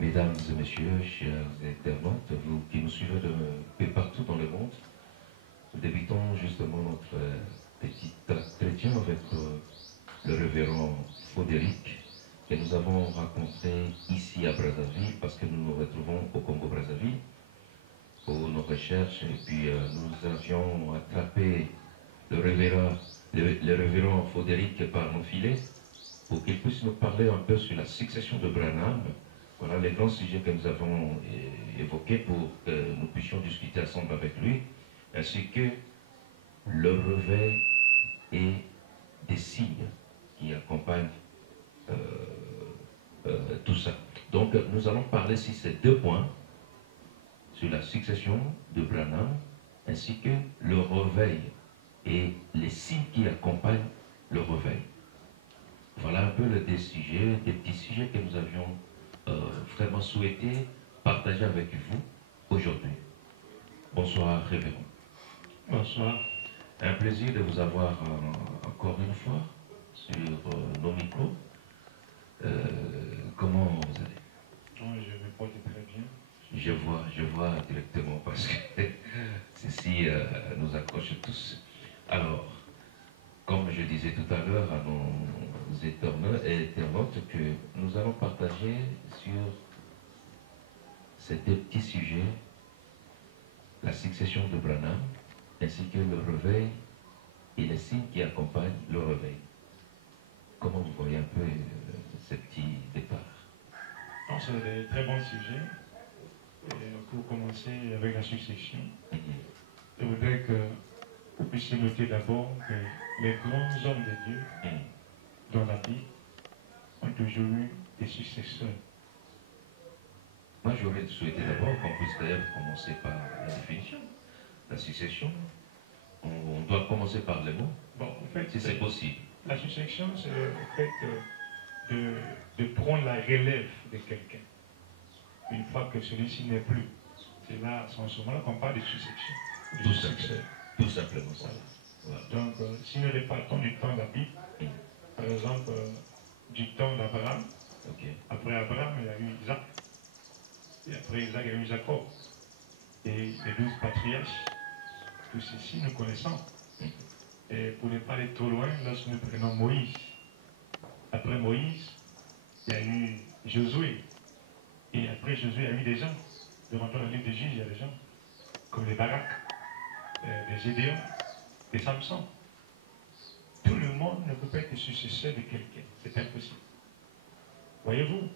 Mesdames et messieurs, chers internautes, vous qui nous suivez de peu partout dans le monde, nous débutons justement notre petit entretien avec le révérend Frédéric que nous avons rencontré ici à Brazzaville parce que nous nous retrouvons au Congo-Brazzaville pour nos recherches et puis nous avions attrapé le révérend Frédéric par nos filets pour qu'il puisse nous parler un peu sur la succession de Branham. Voilà les grands sujets que nous avons évoqués pour que nous puissions discuter ensemble avec lui, ainsi que le réveil et des signes qui accompagnent tout ça. Donc nous allons parler sur ces deux points, sur la succession de Branham, ainsi que le réveil et les signes qui accompagnent le réveil. Voilà un peu des petits sujets que nous avions vraiment souhaité partager avec vous aujourd'hui. Bonsoir, révérend. Bonsoir. Un plaisir de vous avoir encore une fois sur nos micros. Comment vous allez? Je me porte très bien. Je vois directement parce que ceci nous accroche tous. Alors, comme je disais tout à l'heure à nos internautes que nous allons partager sur ces deux petits sujets, la succession de Branham, ainsi que le réveil et les signes qui accompagnent le réveil. Comment vous voyez un peu ce petit départ? C'est des très bons sujets. Et pour commencer avec la succession, je voudrais que vous puissiez noter d'abord que les grands hommes de Dieu dans la Bible ont toujours eu des successeurs. Moi, j'aurais souhaité d'abord qu'on puisse d'ailleurs commencer par la définition. La succession, on doit commencer par les mots, Bon, en fait, si c'est possible. La succession, c'est le fait de prendre la relève de quelqu'un. Une fois que celui-ci n'est plus. C'est là, c'est en ce moment-là qu'on parle de succession. Tout simplement ça. Voilà. Donc, si nous repartons du temps de la Bible, par exemple, du temps d'Abraham, après Abraham, il y a eu Isaac. Et après Isaac, il y a eu Jacob. Et les 12 patriarches. Tout ceci, nous connaissons. Et pour ne pas aller trop loin, lorsque nous prenons Moïse. Après Moïse, il y a eu Josué. Et après Josué, il y a eu des gens. Dans le livre de Juges, il y a des gens. Comme les Barak, les Gédéon, les Samson. Tout le monde ne peut pas être successeur de quelqu'un. C'est impossible. Voyez-vous?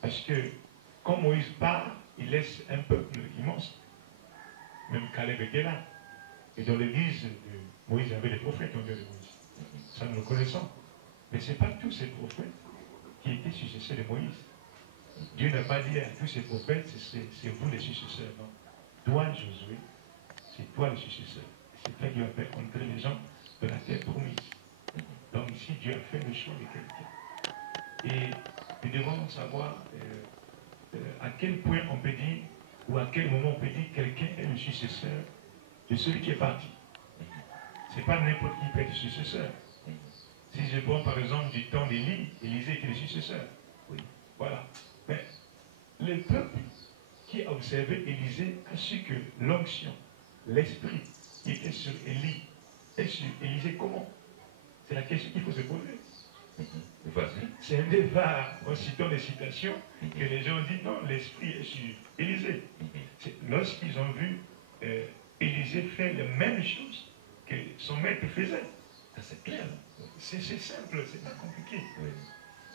Parce que quand Moïse part, il laisse un peuple immense. Même Caleb était là. Et dans l'église de Moïse, il y avait des prophètes en dehors de Moïse. Ça, nous le connaissons. Mais ce n'est pas tous ces prophètes qui étaient successeurs de Moïse. Dieu n'a pas dit à tous ces prophètes, c'est vous les successeurs. Non. Toi, Josué, c'est toi le successeur. C'est toi qui as fait entrer les gens de la terre promise. Donc ici, Dieu a fait le choix de quelqu'un. Et nous devons savoir à quel point on peut dire, ou à quel moment on peut dire quelqu'un est le successeur de celui qui est parti. Ce n'est pas n'importe qui peut être successeur. Si je prends par exemple du temps d'Élie, Élisée était le successeur. Oui. Voilà. Mais le peuple qui a observé Élisée a su que l'onction, l'esprit qui était sur Élie est sur Élisée comment? C'est la question qu'il faut se poser. C'est un débat en citant des citations que les gens disent non, l'esprit est sur Élisée. Lorsqu'ils ont vu Élisée faire les mêmes choses que son maître faisait. C'est clair. C'est simple, c'est pas compliqué.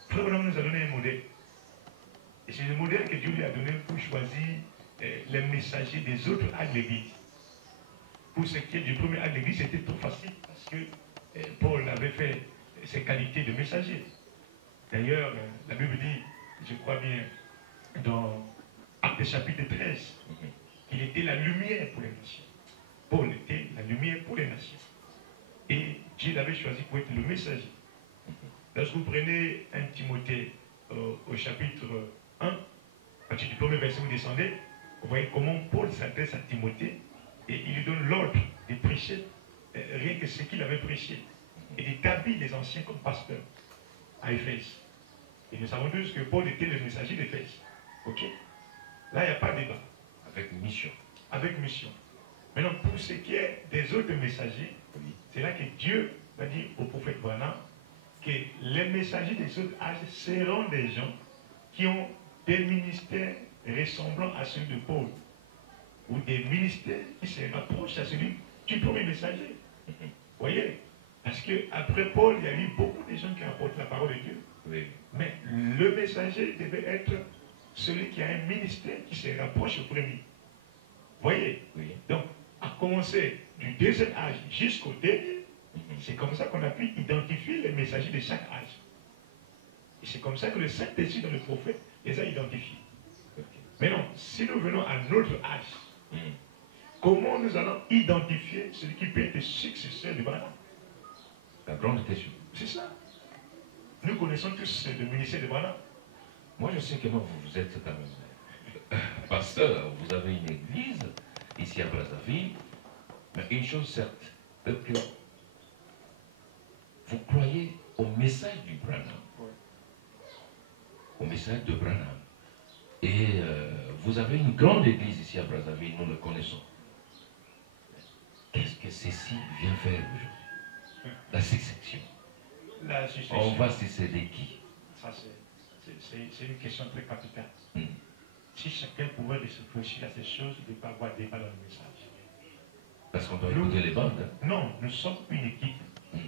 Probablement nous a donné un modèle. Et c'est le modèle que Dieu lui a donné pour choisir les messagers des autres actes de l'Église. Pour ce qui est du premier acte de l'Église, c'était trop facile parce que Paul avait fait ses qualités de messager. D'ailleurs, la Bible dit, je crois bien, dans Actes chapitre 13, qu'il était la lumière pour les nations. Paul était la lumière pour les nations. Et Dieu l'avait choisi pour être le messager. Lorsque vous prenez 1 Timothée au chapitre 1, à partir du premier verset, vous descendez, vous voyez comment Paul s'adresse à Timothée et il lui donne l'ordre de prêcher rien que ce qu'il avait prêché et d'établir les anciens comme pasteurs à Éphèse. Et nous savons tous que Paul était le messager d'Éphèse. Ok? Là, il n'y a pas de débat. Avec mission. Avec mission. Maintenant, pour ce qui est des autres messagers, Oui. c'est là que Dieu va dire au prophète Branham que les messagers des autres âges seront des gens qui ont des ministères ressemblant à ceux de Paul, ou des ministères qui se rapprochent à celui du premier messager. Vous voyez? Parce qu'après Paul, il y a eu beaucoup de gens qui apportent la parole de Dieu. Oui. Mais le messager devait être celui qui a un ministère qui se rapproche au premier. Vous voyez? Oui. Donc, à commencer du deuxième âge jusqu'au dernier, c'est comme ça qu'on a pu identifier les messagers de chaque âge. Et c'est comme ça que le Saint-Esprit dans le prophète les a identifiés. Okay. Maintenant, si nous venons à notre âge, comment nous allons identifier celui qui peut être successeur de Branham? La grande question. C'est ça. Nous connaissons tous le ministère de Branham. Moi, je sais que non, vous êtes quand même pasteur, vous avez une église ici à Brazzaville, mais une chose certes, c'est que vous croyez au message du Branham, Oui. au message de Branham. Et vous avez une grande église ici à Brazzaville, nous le connaissons. Qu'est-ce que ceci vient faire aujourd'hui? La succession. La succession. On va succéder qui? Ça, c'est une question très capitale. Si chacun pouvait réfléchir à ces choses, il ne peut pas avoir débat dans le message. Parce qu'on doit écouter les bandes. Non, nous sommes une équipe. Nous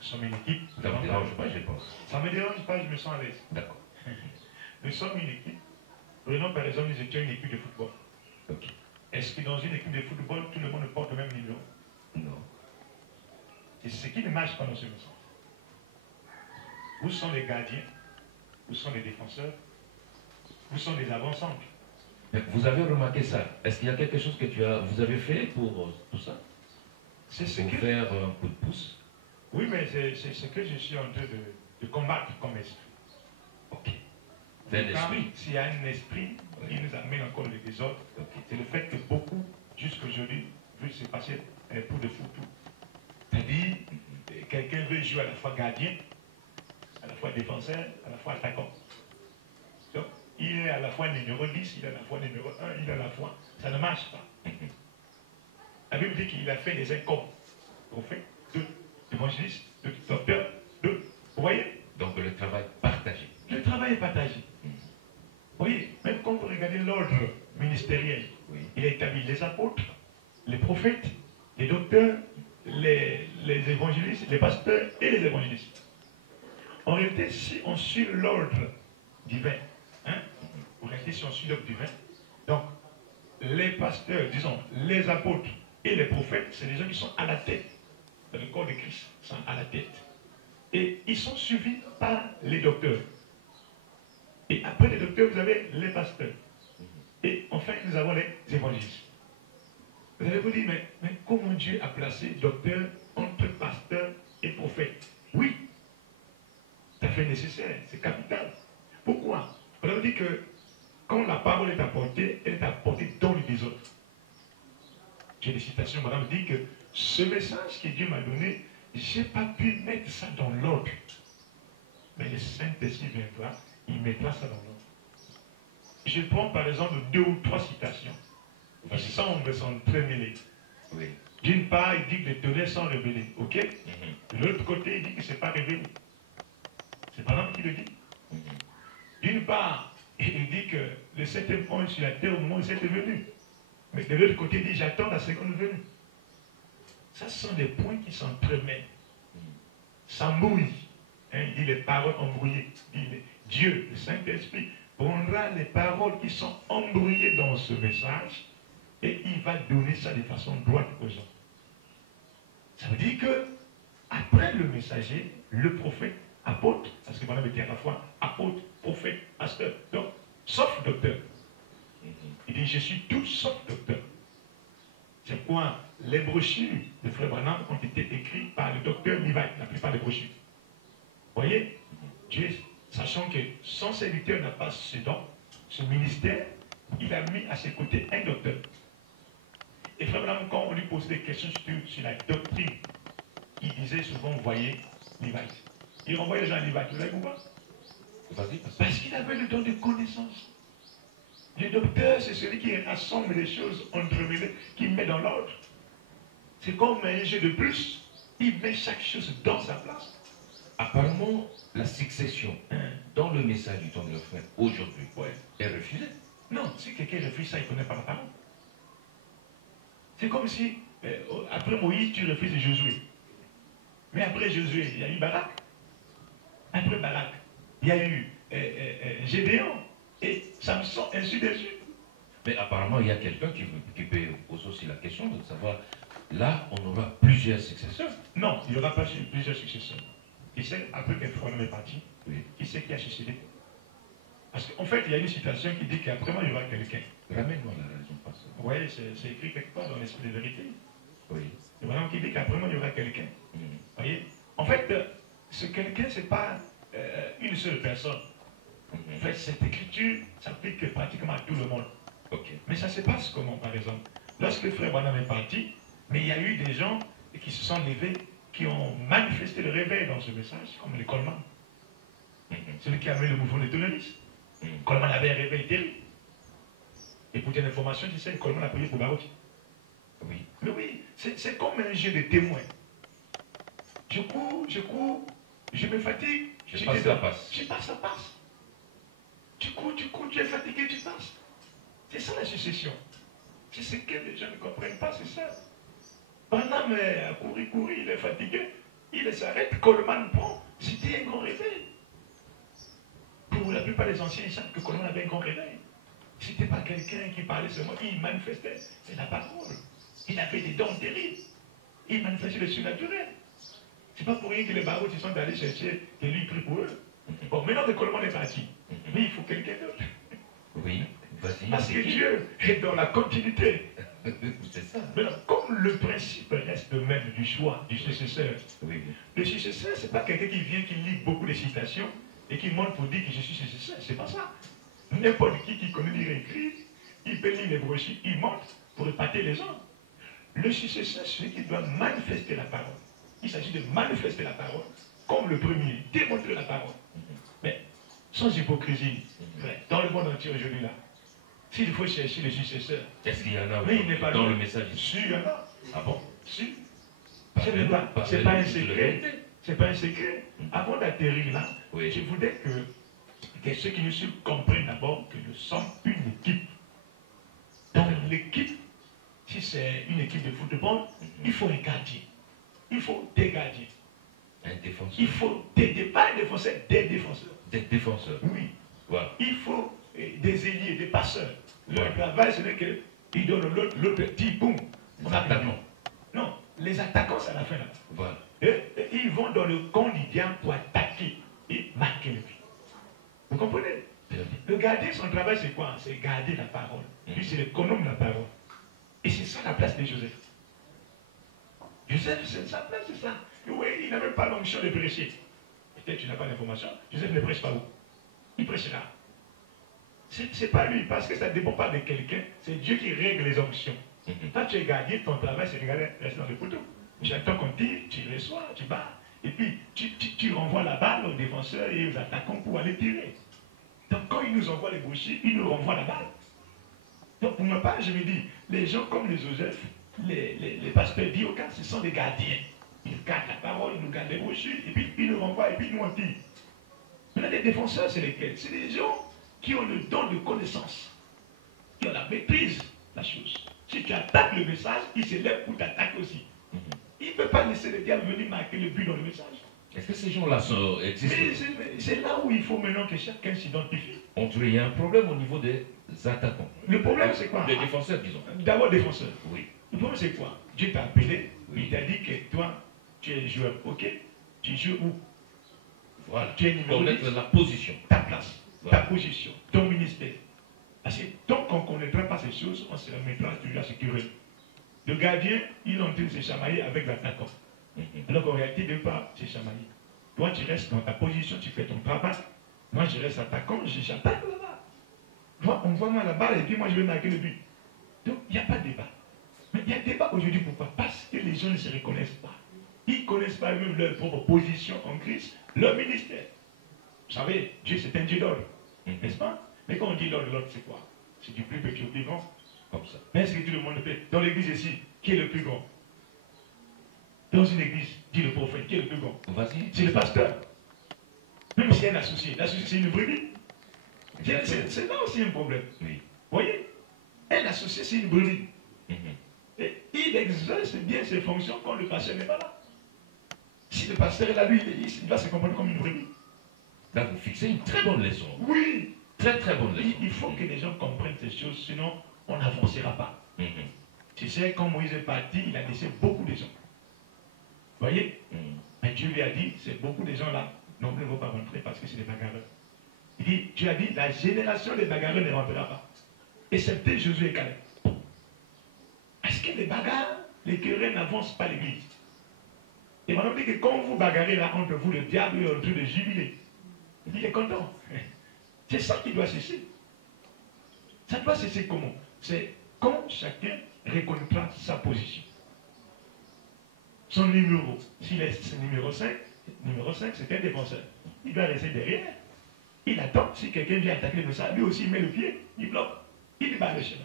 sommes une équipe. Ça ne me dérange pas, je pense. Ça ne me dérange pas, je me sens à l'aise. D'accord. Nous sommes une équipe. Prenons par exemple, nous étions une équipe de football. Ok. Est-ce que dans une équipe de football, tout le monde porte le même numéro? Non. C'est ce qui ne marche pas dans ce message. Où sont les gardiens? Où sont les défenseurs? Où sont les avant-centres? Mais vous avez remarqué ça? Est-ce qu'il y a quelque chose que vous avez fait pour tout ça? C'est ce pour que... faire un coup de pouce? Oui, mais c'est ce que je suis en train de combattre comme esprit. Ok. C'est l'esprit. S'il y a un esprit qui nous amène encore le désordre, c'est le fait que beaucoup, jusqu'aujourd'hui, veulent se passer pour de foot. C'est-à-dire, quelqu'un veut jouer à la fois gardien, à la fois défenseur, à la fois attaquant. Donc, il est à la fois numéro 10, il est à la fois numéro 1, il est à la fois. Ça ne marche pas. La Bible dit qu'il a fait des uns comme prophètes, d'autres évangélistes, d'autres docteurs, d'autres. Vous voyez? Donc le travail partagé. Le travail est partagé. Vous voyez, même quand vous regardez l'ordre ministériel, Oui. il a établi les apôtres, les prophètes, les docteurs, les évangélistes, les pasteurs et les évangélistes. En réalité, si on suit l'ordre divin, en réalité, si on suit l'ordre divin, donc les pasteurs, disons, les apôtres et les prophètes, c'est les gens qui sont à la tête. Dans le corps de Christ, sont à la tête. Et ils sont suivis par les docteurs. Et après les docteurs, vous avez les pasteurs. Et enfin, nous avons les évangélistes. Vous allez vous dire, mais comment Dieu a placé docteur entre pasteur et prophète? Oui, ça fait nécessaire, c'est capital. Pourquoi? On a dit que quand la parole est apportée, elle est apportée dans le désordre. J'ai des citations, madame dit que ce message que Dieu m'a donné, je n'ai pas pu mettre ça dans l'ordre. Mais le Saint-Esprit viendra, il mettra ça dans l'ordre. Je prends par exemple 2 ou 3 citations qui semblent très mêlées. Oui. D'une part, il dit que les tonnerres sont révélés. Ok? De l'autre côté, il dit que ce n'est pas révélé. C'est par exemple qui le dit. D'une part, il dit que le 7e ange sur la terre au moment où il est venu. Mais de l'autre côté, il dit j'attends la seconde venue. Ça, ce sont des points qui s'entremêlent. S'embrouillent. Il dit les paroles embrouillées. Il dit Dieu, le Saint-Esprit, prendra les paroles qui sont embrouillées dans ce message et il va donner ça de façon droite aux gens. Ça veut dire que après le messager, le prophète, apôtre, parce que madame était à la fois apôtre, prophète, pasteur, donc, sauf docteur. Il dit je suis tout sauf docteur. C'est pourquoi les brochures de Frère Branham ont été écrites par le docteur Levi, la plupart des brochures. Vous voyez, Dieu, sachant que son serviteur n'a pas ce don, ce ministère, il a mis à ses côtés un docteur. Et Frère Branham, quand on lui posait des questions sur la doctrine, il disait souvent, vous voyez, Levi. Il renvoyait les gens à Levi. Vous savez pourquoi? Vas-y. Parce qu'il avait le don de connaissance. Le docteur, c'est celui qui rassemble les choses entremêlées, qui met dans l'ordre. C'est comme un jeu de plus. Il met chaque chose dans sa place. Apparemment, la succession dans le message du temps de la fin aujourd'hui est refusée. Non, si quelqu'un refuse ça, il ne connaît pas la parole. C'est comme si, après Moïse, tu refuses Josué. Mais après Josué, il y a eu Barak. Après Barak, il y a eu Gédéon et Samson, ainsi de suite. Mais apparemment, il y a quelqu'un qui peut poser aussi la question de savoir, là, on aura plusieurs successeurs. Non, il n'y aura pas plusieurs successeurs. Qui sait, après qu'un problème est parti, qui sait qui a succédé? Parce qu'en fait, il y a une citation qui dit qu'après moi, il y aura quelqu'un. Ramène-moi la raison, pasteur. Oui, c'est écrit quelque part dans l'esprit de vérité. Oui. C'est vraiment qui dit qu'après moi, il y aura quelqu'un. Vous voyez? En fait, ce quelqu'un, ce n'est pas une seule personne. En fait, cette écriture s'applique pratiquement à tout le monde. Mais ça se passe comment, par exemple? Lorsque le frère Branham est parti, mais il y a eu des gens qui se sont levés, qui ont manifesté le réveil dans ce message, comme les Coleman. Celui qui avait le mouvement des toléristes. Coleman avait un réveil terrible. Et pour une information, tu sais, Coleman a prié pour Barotti. Oui. Mais oui, c'est comme un jeu de témoins. Je cours, je me fatigue. Je passe, ça passe. Je passe, ça passe. Tu cours, tu es fatigué, tu passes. C'est ça la succession. C'est ce que les gens ne comprennent pas, c'est ça. Branham a couru, il est fatigué, il s'arrête, Coleman prend. C'était un grand réveil. Pour la plupart des anciens, ils savent que Coleman avait un grand réveil. C'était pas quelqu'un qui parlait seulement, il manifestait. C'est la parole. Il avait des dons terribles. Il manifestait le surnaturel. C'est pas pour rien que les barreaux ils sont allés chercher et lui prie pour eux. Bon, maintenant que Coleman est parti, mais il faut quelqu'un d'autre. Oui, vas-y. Parce que Dieu est dans la continuité. C'est ça. Maintenant, comme le principe reste le même du choix du successeur, le successeur, c'est pas quelqu'un qui vient, qui lit beaucoup de citations et qui monte pour dire que je suis successeur. C'est pas ça. N'importe qui connaît lire et écrire, il peut lire les brochures, il monte pour épater les gens. Le successeur, c'est celui qui doit manifester la parole. Il s'agit de manifester la parole comme le premier, démontrer la parole. Mais sans hypocrisie, dans le monde entier aujourd'hui là, s'il faut chercher le successeur, est-ce qu'il y en a mais il n'est pas dans le message? Si, il y en a. Ah bon? Si. C'est pas un secret. C'est pas un secret. Avant d'atterrir là, je voudrais que ceux qui nous suivent comprennent d'abord que nous sommes une équipe. Dans l'équipe, si c'est une équipe de football, il faut un gardien. Il faut des gardiens. Un défenseur. Il faut pas un défenseur, des défenseurs. Des défenseurs. Oui. Voilà. Il faut des ailiers, des passeurs. Leur travail, c'est qu'ils donnent l'autre petit boum. Les attaquants. Non, les attaquants, c'est à la fin là. Voilà. Et ils vont dans le camp du diable pour attaquer et marquer le but. Vous comprenez? Le gardien, son travail, c'est quoi? C'est garder la parole. Lui, c'est l'économe de la parole. Et c'est ça la place de Joseph. Joseph, c'est sa place, c'est ça. Oui, il n'avait pas l'onction de prêcher. Peut-être que tu n'as pas d'information. Joseph ne prêche pas où? Il prêchera. C'est pas lui, parce que ça ne dépend pas de quelqu'un. C'est Dieu qui règle les onctions. Quand tu es gardien, ton travail, c'est de rester dans le poteau. J'attends qu'on tire, tu reçois, tu bats. Et puis, tu renvoies la balle aux défenseurs et aux attaquants pour aller tirer. Donc, quand ils nous envoient les bouchers, ils nous renvoient la balle. Donc, pour ma part, je me dis, les gens comme les Joseph, les pasteurs d'Ioka, ce sont des gardiens. Ils gardent la parole, ils nous gardent les bouchers, et puis ils nous renvoient, et puis nous on tire. Maintenant, les défenseurs, c'est lesquels? C'est des gens qui ont le don de connaissance, qui ont la maîtrise de la chose. Si tu attaques le message, il se lève pour t'attaquer aussi. Il ne peut pas laisser le diable venir marquer le but dans le message. Est-ce que ces gens-là existent? C'est là où il faut maintenant que chacun s'identifie. On dirait qu'il y a un problème au niveau des attaquants. Le problème, c'est quoi? Des défenseurs, disons. D'abord, défenseur. Oui. Le problème, c'est quoi? Dieu t'a appelé, il t'a dit que toi, tu es joueur. Ok? Tu joues où? Voilà. Tu es numéro 10. La position. Ta place, voilà. Ta position, ton ministère. Parce que tant qu'on ne connaîtra pas ces choses, on se remettra toujours à sécurité. Le gardien, il est en train de se chamailler avec l'attaquant. Alors qu'en réalité, il ne veut pas se chamailler. Toi, tu restes dans ta position, tu fais ton travail. Moi, je reste attaquant, j'attaque là-bas. Moi, envoie-moi la balle et puis moi, je vais marquer le but. Donc, il n'y a pas de débat. Mais il y a débat aujourd'hui, pourquoi? Parce que les gens ne se reconnaissent pas. Ils ne connaissent pas eux-mêmes leur propre position en Christ, leur ministère. Vous savez, Dieu, c'est un Dieu d'ordre. N'est-ce pas? Mais quand on dit l'ordre, c'est quoi? C'est du plus petit au plus grand. Comme ça. Mais est-ce que tout le monde le fait? Dans l'église ici, qui est le plus grand? Dans une église, dit le prophète, qui est le plus grand? Vas-y. C'est le pasteur. Même s'il y a un associé. L'associé, c'est une brebis. C'est là aussi un problème. Oui. Vous voyez? Un associé, c'est une brebis. Et il exerce bien ses fonctions quand le pasteur n'est pas là. Si le pasteur est là, lui, il va se comporter comme une brebis. Là, vous fixez une très bonne leçon. Oui. Très très bonne leçon. Il faut que les gens comprennent ces choses, sinon on n'avancera pas. Tu sais, quand Moïse est parti, il a laissé beaucoup de gens. Vous voyez? Mais Dieu lui a dit, c'est beaucoup de gens là, non, ne vont pas rentrer parce que c'est des bagarreurs. Il dit, tu as dit, la génération des bagarreurs ne rentrera pas. Excepté Josué et Caleb. Parce que les bagarres, les querelles n'avancent pas l'église. Et maintenant, on dit que quand vous bagarrez là entre vous, le diable est en train de jubiler. Il est content. C'est ça qui doit cesser. Ça doit cesser comment? C'est quand chacun reconnaîtra sa position. Son numéro, s'il est numéro 5, c'est un défenseur. Il doit rester derrière. Il attend. Si quelqu'un vient attaquer le message, lui aussi il met le pied, il bloque, il bat le chemin.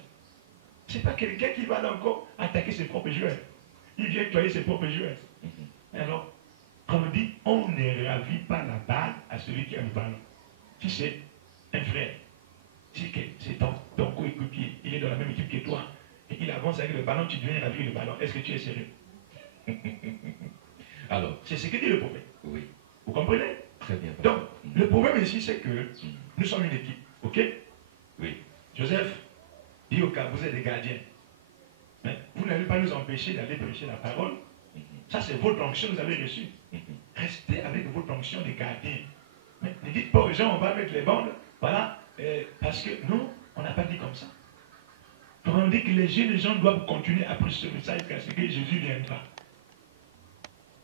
Ce n'est pas quelqu'un qui va là encore attaquer ses propres joueurs. Il vient tuer ses propres joueurs. Alors, comme on dit, on ne ravit pas la balle à celui qui a le ballon. Si c'est un frère, si c'est ton coéquipier, il est dans la même équipe que toi, et il avance avec le ballon, tu deviens ravir le ballon. Est-ce que tu es sérieux? Alors, c'est ce que dit le prophète. Oui. Vous comprenez? Très bien. Donc, le problème ici, c'est que nous sommes une équipe. Ok? Oui. Joseph dit au cas, vous êtes des gardiens. Mais vous n'allez pas nous empêcher d'aller prêcher la parole. Ça, c'est votre onction que vous avez reçue. Restez avec votre onction de gardien. Mais ne dites pas aux gens, on va mettre les bandes, voilà, parce que non, on n'a pas dit comme ça. On dit que les jeunes gens doivent continuer à prêcher ce message jusqu'à ce que Jésus viendra.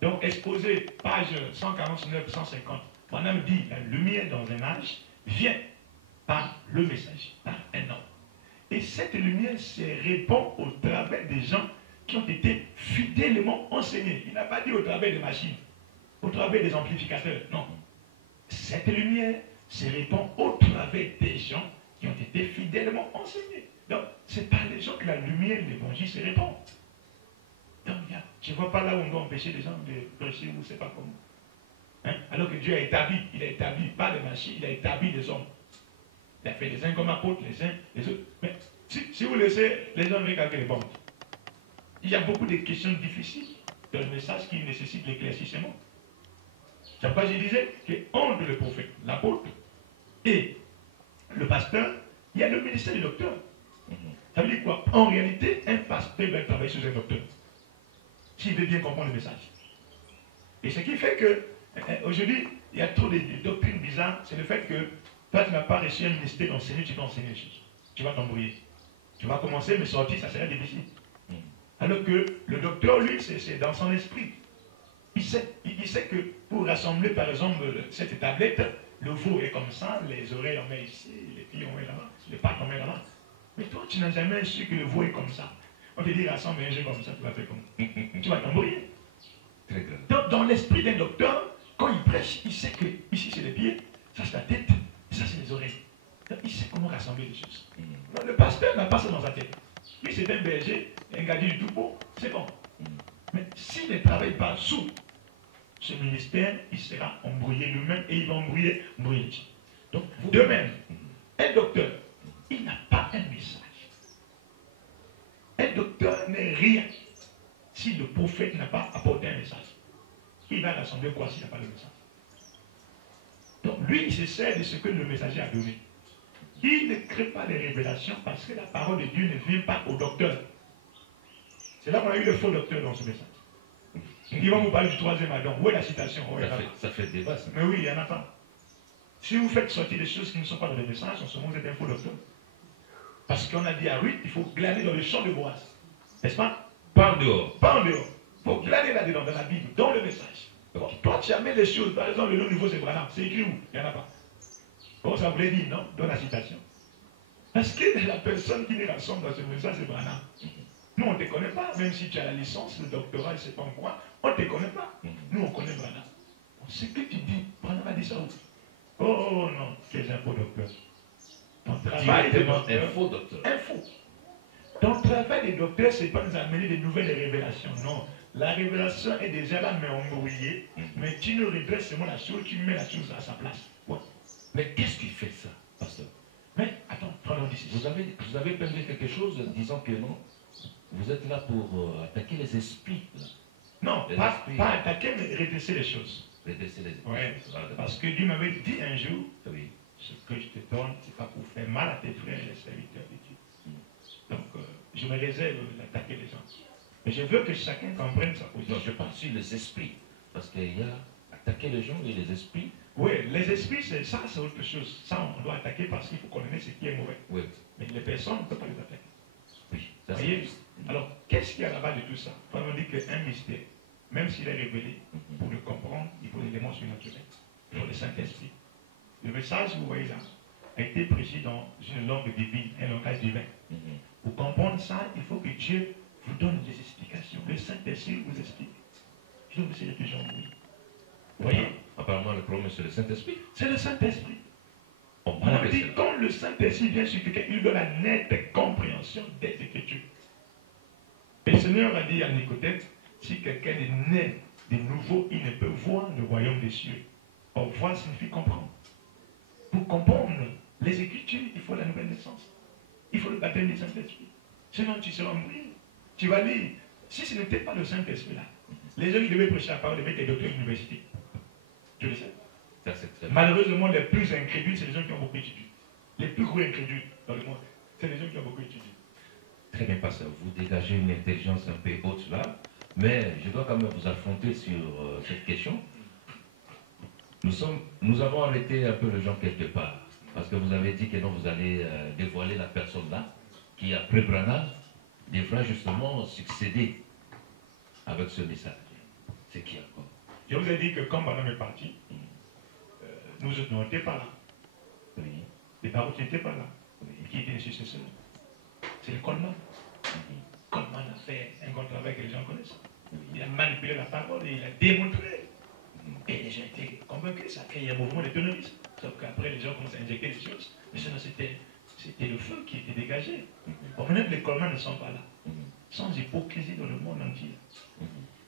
Donc, exposé, page 149-150, Madame dit, la lumière dans un âge vient par le message, par un homme. Et cette lumière se répand au travers des gens qui ont été fidèlement enseignés. Il n'a pas dit au travers des machines, au travers des amplificateurs, non. Cette lumière se répand au travers des gens qui ont été fidèlement enseignés. Donc, c'est par les gens que la lumière de l'évangile se répand. Donc, je ne vois pas là où on doit empêcher les gens de prêcher ou c'est pas comment. Hein? Alors que Dieu a établi, il a établi pas les machines, il a établi les hommes. Il a fait les uns comme apôtres, les uns, les autres. Mais si vous laissez les gens venir calquer les bandes, il y a beaucoup de questions difficiles dans le message qui nécessitent l'éclaircissement. C'est pourquoi je disais que entre le prophète, l'apôtre et le pasteur, il y a le ministère du docteur. Ça veut dire quoi? En réalité, un pasteur va travailler sur un docteur. S'il veut bien comprendre le message. Et ce qui fait que, aujourd'hui, il y a trop de doctrines bizarres, c'est le fait que toi, tu n'as pas reçu un ministère d'enseigner, tu peux enseigner les choses. Tu vas t'embrouiller. Tu vas commencer, mais sortir, ça sera difficile. Alors que le docteur, lui, c'est dans son esprit. Il sait que pour rassembler, par exemple, cette tablette, le veau est comme ça, les oreilles on met ici, les pieds on met là-bas, les pattes on met là-bas. Mais toi, tu n'as jamais su que le veau est comme ça. On te dit, rassemble un jeu comme ça, tu vas faire comme tu vas t'embrouiller. Donc, dans l'esprit d'un docteur, quand il prêche, il sait que ici c'est les pieds, ça c'est la tête, ça c'est les oreilles. Donc, il sait comment rassembler les choses. Donc, le pasteur n'a pas ça dans sa tête. Lui, c'est un berger, un gardien du troupeau, c'est bon. Mais s'il ne travaille pas sous ce ministère, il sera embrouillé lui-même et il va embrouiller. Donc, de même, un docteur, il n'a pas un message. Un docteur n'est rien si le prophète n'a pas apporté un message. Il va rassembler quoi s'il n'a pas le message? Donc, lui, il se sert de ce que le messager a donné. Il ne crée pas les révélations parce que la parole de Dieu ne vient pas au docteur. C'est là qu'on a eu le faux docteur dans ce message. Ils vont vous parler du troisième Adam. Où est la citation? Ça fait débat, ça. Mais oui, il n'y en a pas. Si vous faites sortir des choses qui ne sont pas dans le message, en ce moment, vous êtes un faux docteur. Parce qu'on a dit à Ruth, il faut glaner dans le champ de Boaz. N'est-ce pas? Pas en dehors. Pas en dehors. Il faut glaner là-dedans, dans la Bible, dans le message. Bon, toi, tu amènes les choses. Par exemple, le nom nouveau, c'est Branham. C'est écrit où? Il n'y en a pas. Bon, ça voulait dire, non? Dans la citation. Parce que la personne qui les rassemble dans ce message, c'est Branham. Nous, on ne te connaît pas, même si tu as la licence, le doctorat, je ne sais pas en quoi, on ne te connaît pas. Nous, on connaît Branham. Ce que tu dis, Branham a dit ça où? Oh non, tu es un faux docteur. Ton travail de docteur, un faux docteur. Un faux. Ton travail de docteur, c'est pas nous amener de nouvelles révélations. Non. La révélation est déjà là, mais embrouillée. Mais tu nous redresses seulement la chose, tu mets la chose à sa place. Ouais. Mais qu'est-ce qui fait ça, pasteur? Mais attends, prenons d'ici. Vous avez perdu quelque chose disant que non, vous êtes là pour attaquer les esprits. Là. Non, pas attaquer, mais redresser les choses. Redresser les esprits. Ouais, parce que Dieu m'avait dit un jour, oui, ce que je te donne, ce n'est pas pour faire mal à tes frères et serviteurs de Dieu. Donc, je me réserve d'attaquer les gens. Mais je veux que chacun comprenne sa position. Non, je parle sur les esprits. Parce qu'il y a attaquer les gens et les esprits. Oui, les esprits, c'est ça, c'est autre chose. Ça, on doit attaquer parce qu'il faut connaître ce qui est mauvais. Oui. Mais les personnes, on ne peut pas les attaquer. Oui, ça c'est voyez? Alors, qu'est-ce qu'il y a là-bas de tout ça? On dit qu'un mystère, même s'il est révélé, pour le comprendre, il faut l'élément surnaturel. Il faut le Saint-Esprit. Le message, vous voyez là, a été prêché dans une langue divine, un langage divin. Pour comprendre ça, il faut que Dieu vous donne des explications. Le Saint-Esprit vous explique. Je vous dire toujours oui. Vous voyez? Apparemment, le problème, c'est le Saint-Esprit. C'est le Saint-Esprit. On dit quand le Saint-Esprit vient sur quelqu'un, il donne la nette compréhension des Écritures. Et le Seigneur a dit à Nicodème, si quelqu'un est né de nouveau, il ne peut voir le royaume des cieux. Or, voir signifie comprendre. Pour comprendre les Écritures, il faut la nouvelle naissance. Il faut le baptême du Saint-Esprit. Sinon, tu seras mourir. Tu vas lire. Si ce n'était pas le Saint-Esprit là, les gens qui devaient prêcher la parole devaient être docteurs d'université. Tu le sais. Malheureusement, les plus incrédules, c'est les gens qui ont beaucoup étudié. Les plus gros incrédules dans le monde, c'est les gens qui ont beaucoup étudié. Très bien, pasteur. Vous dégagez une intelligence un peu haute là, mais je dois quand même vous affronter sur cette question. Nous avons arrêté un peu les gens quelque part, parce que vous avez dit que non, vous allez dévoiler la personne là, qui après Branham devra justement succéder avec ce message. C'est qui encore? Je vous ai dit que quand Branham est parti, nous autres n'étions pas là. Oui. Les parents n'étaient pas là. Oui. Qui était le successeur? C'est le Coleman. Coleman a fait un grand travail que les gens connaissent. Il a manipulé la parole et il a démontré. Et les gens étaient convaincus, ça a créé un mouvement de terrorisme. Sauf qu'après, les gens commencent à injecter des choses. Mais sinon, c'était le feu qui était dégagé. Bon, maintenant, les Coleman ne sont pas là. Sans hypocrisie dans le monde entier.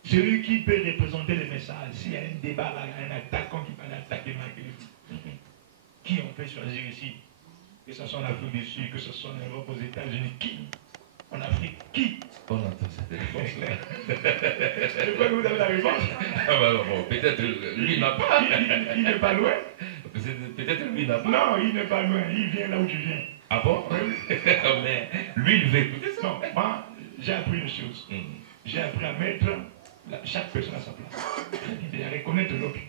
Celui qui peut représenter le message, s'il y a un débat là, un attaquant qui va attaquer Marguerite, qui on peut choisir ici? Que ce soit en Afrique du Sud, que ce soit en Europe, aux États-Unis, qui? En Afrique, qui? On entend cette réponse-là. Je crois que vous avez la réponse. Ah bah bon, peut-être lui n'a pas. Il n'est pas loin. Peut-être lui n'a pas. Non, il n'est pas loin. Il vient là où tu viens. Ah bon? Mais lui, il veut écouter ça. Non, moi, j'ai appris une chose. J'ai appris à mettre chaque personne à sa place. Et à reconnaître l'autre.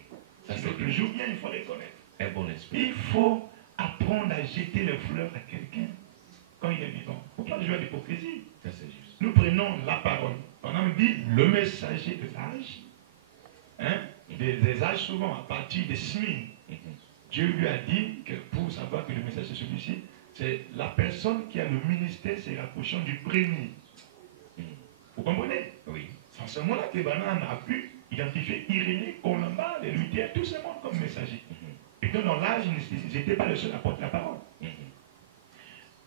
Le jour vient, il faut reconnaître. Un bon esprit. Il faut apprendre à jeter les fleurs à quelqu'un quand il est vivant. Il ne faut pas jouer à l'hypocrisie. Nous prenons la parole. On a dit le messager de l'âge. Hein, des âges souvent, à partir des semaines. Dieu lui a dit que pour savoir que le message est celui-ci, c'est la personne qui a le ministère se rapprochant du premier. Vous comprenez? Oui. C'est en ce moment-là que Branham a pu identifier Irénée, Colomba, les Luther, tous ces mondes comme messagers. Et donc dans l'âge, ils n'étaient pas les seuls à porter la parole.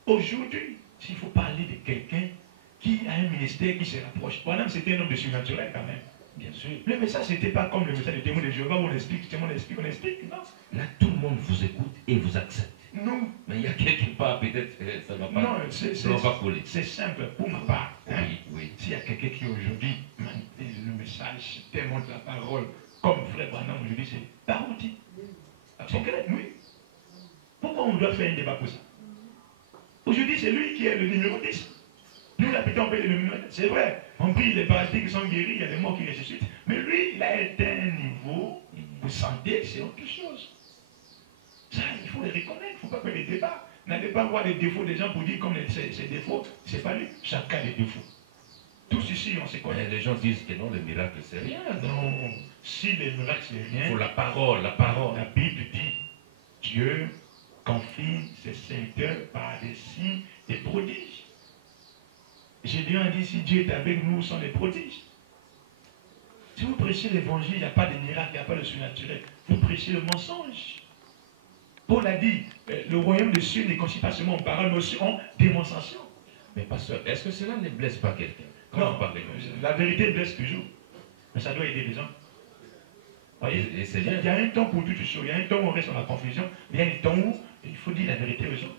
Aujourd'hui, s'il faut parler de quelqu'un qui a un ministère qui se rapproche, Branham c'était un homme de surnaturel quand même. Bien sûr. Le message n'était pas comme le message de témoin de Jéhovah où on explique, témoin explique, on explique. Non. Là, tout le monde vous écoute et vous accepte. Non. Mais il y a quelque part, peut-être, ça ne va pas, non, pas coller. C'est simple pour ma part. Hein? Oui, oui. S'il y a quelqu'un qui aujourd'hui manipule le message, démontre la parole, comme frère Branham aujourd'hui, c'est parodie. C'est clair, oui. Pourquoi on doit faire un débat pour ça? Aujourd'hui, c'est lui qui est le numéro 10. Nous, l'habitant, on paye le numéro 10. C'est vrai, on prie les paralysés qui sont guéris, il y a des morts qui ressuscitent. Mais lui, il a atteint un niveau de santé, c'est autre chose. Ça, il faut les reconnaître, il ne faut pas faire des débats. N'allez pas voir les défauts des gens pour dire comme ces défauts, c'est pas lui. Chacun a des défauts. Tous ici, on se connaît. Mais les gens disent que non, le miracle, c'est rien. Non, si les miracles, c'est rien. Il faut la parole, la parole. La Bible dit, Dieu confie ses serviteurs par des signes et prodiges. Gédéon a dit, si Dieu est avec nous, sans les prodiges. Si vous prêchez l'évangile, il n'y a pas de miracle, il n'y a pas de surnaturel. Vous prêchez le mensonge. Paul a dit, le royaume des cieux n'est consisté pas seulement en parole, mais aussi en démonstration. Mais pasteur, est-ce que cela ne blesse pas quelqu'un? Non, la vérité blesse toujours. Mais ça doit aider les gens. Voyez, il y a un temps pour toutes choses. Il y a un temps où on reste dans la confusion. Mais il y a un temps où il faut dire la vérité aux gens.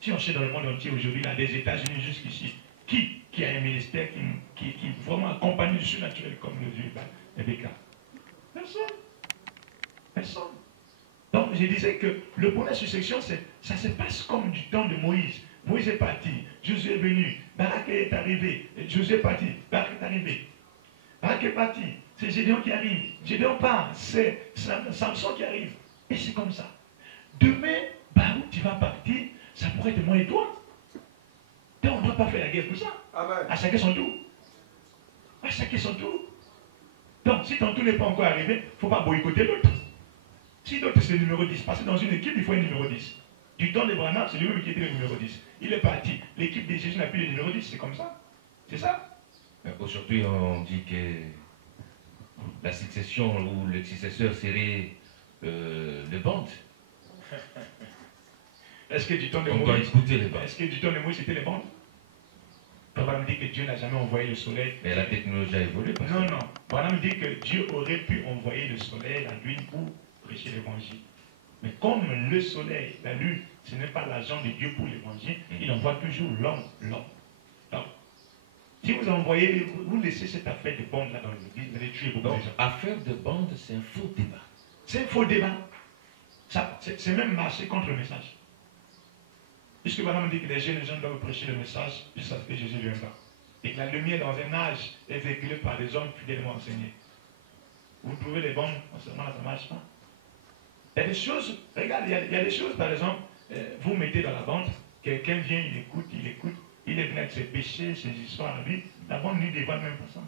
Si on sait dans le monde entier aujourd'hui, là, des États-Unis jusqu'ici, qui a un ministère qui vraiment accompagne le surnaturel comme le vieux Rebecca? Personne. Personne. Donc je disais que le point de la succession, ça se passe comme du temps de Moïse. Moïse est parti, Josué est venu, Barak est arrivé, Josué est parti, Barak est arrivé. Barak est parti, c'est Gédéon qui arrive. Gédéon part, c'est Samson qui arrive. Et c'est comme ça. Demain, Baruch, tu vas partir, ça pourrait être moi et toi. Donc on ne doit pas faire la guerre pour ça. Amen. À chacun son tour. À chacun son tour. Donc si ton tour n'est pas encore arrivé, il ne faut pas boycotter l'autre. Si l'autre c'est le numéro 10, parce que dans une équipe, il faut un numéro 10. Du temps de Branham, c'est lui-même qui était le numéro 10. Il est parti. L'équipe de Jésus n'a plus le numéro 10, c'est comme ça. C'est ça. Aujourd'hui, on dit que la succession ou le successeur serait le bande. Est-ce que du temps de Moïse, on doit écouter les bandes. Est-ce que du temps de Moïse c'était les bandes? Branham dit que Dieu n'a jamais envoyé le soleil. Mais la technologie a évolué. Non, non. Branham dit que Dieu aurait pu envoyer le soleil, la lune pour prêcher l'évangile. Mais comme le soleil, la lune, ce n'est pas l'agent de Dieu pour l'évangile, il envoie toujours l'homme. Donc, si vous envoyez, vous laissez cette affaire de bande là dans l'église, vous allez tuer beaucoup de gens. Affaire de bande, c'est un faux débat. C'est un faux débat. C'est même marcher contre le message. Puisque Madame dit que les jeunes gens doivent prêcher le message jusqu'à ce que Jésus viendra. Et que la lumière dans un âge est véhiculée par des hommes fidèlement enseignés. Vous trouvez les bandes, seulement ça ne marche pas. Il y a des choses, regarde, il y a des choses, par exemple, vous mettez dans la bande, quelqu'un vient, il écoute, il est venu avec ses péchés, ses histoires à lui, la bande ne lui dévoile même pas ça.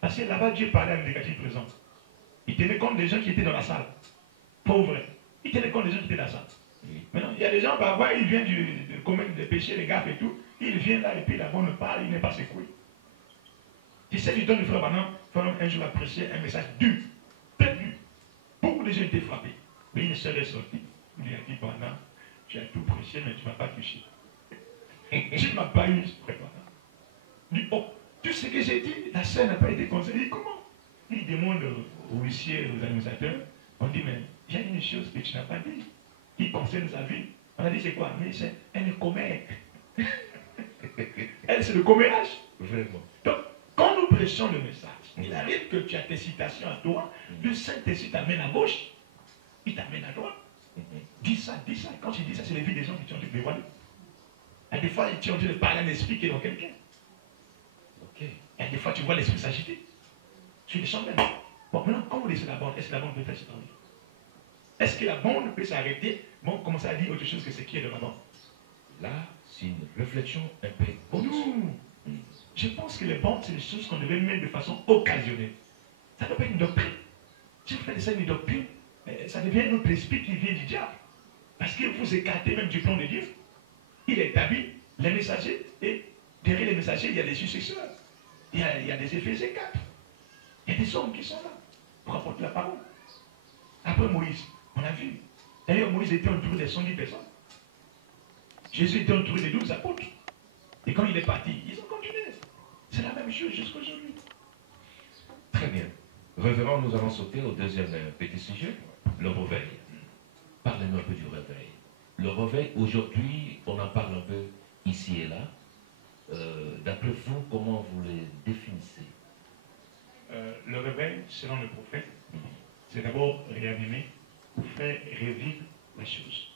Parce que là-bas, Dieu parlait à un négatif présent. Il tenait compte des gens qui étaient dans la salle. Pauvres. Il tenait compte des gens qui étaient dans la salle. Maintenant, il y a des gens, parfois, ils viennent de commettre des péchés, les gaffes et tout. Ils viennent là et puis la bande parle, il n'est pas secoué. Tu sais, du temps de frère Branham, un jour a prêché un message dur, très dur. Beaucoup de gens étaient frappés. Mais une seule est sortie. Il lui a dit, Branham, tu as tout prêché, mais tu ne m'as pas touché. Tu ne m'as pas eu, frère Branham. Il dit, oh, tout ce que j'ai dit, la scène n'a pas été conseillée. Il dit, comment? Il demande aux huissiers, aux administrateurs, on dit, mais il y a une chose que tu n'as pas dit, qui concerne sa vie. On a dit, c'est quoi? Mais c'est un commère. Elle, c'est le commérage. Vraiment. Donc, quand nous prêchons le message, il arrive que tu as tes citations à toi, le Saint-Esprit t'amène à gauche, il t'amène à droite. Dis ça, dis ça. Quand tu dis ça, c'est les vies des gens qui t'ont dévoilé. Et des fois, tu as envie de parler à un esprit qui est dans quelqu'un. Ok. Et des fois, tu vois l'esprit s'agiter. Tu les sens même. Bon, maintenant, quand vous laissez la bande, est-ce que la bande peut faire cette envie? Est-ce que la bande peut s'arrêter? Bon, commencer à dire autre chose que ce qui est de la bande. Là, c'est une réflexion un peu haute. Non. Je pense que les bandes, c'est des choses qu'on devait mettre de façon occasionnelle. Ça ne doit pas être une doctrine. Si vous faites ça une doctrine, ça devient notre esprit qui vient du diable. Parce que vous écartez même du plan de Dieu. Il est établi, les messagers, et derrière les messagers, il y a des successeurs. Il y a des Éphésiens 4. Il y a des hommes qui sont là pour apporter la parole. Après Moïse, on a vu. D'ailleurs, Moïse était entouré de 110 personnes. Jésus était entouré de 12 apôtres. Et quand il est parti, ils ont continué. C'est la même chose jusqu'à aujourd'hui. Très bien. Révérend, nous allons sauter au deuxième petit sujet, le réveil. Parlez-nous un peu du réveil. Le réveil, aujourd'hui, on en parle un peu ici et là. D'après vous, comment vous le définissez? Le réveil, selon le prophète, c'est d'abord réanimer pour faire revivre la chose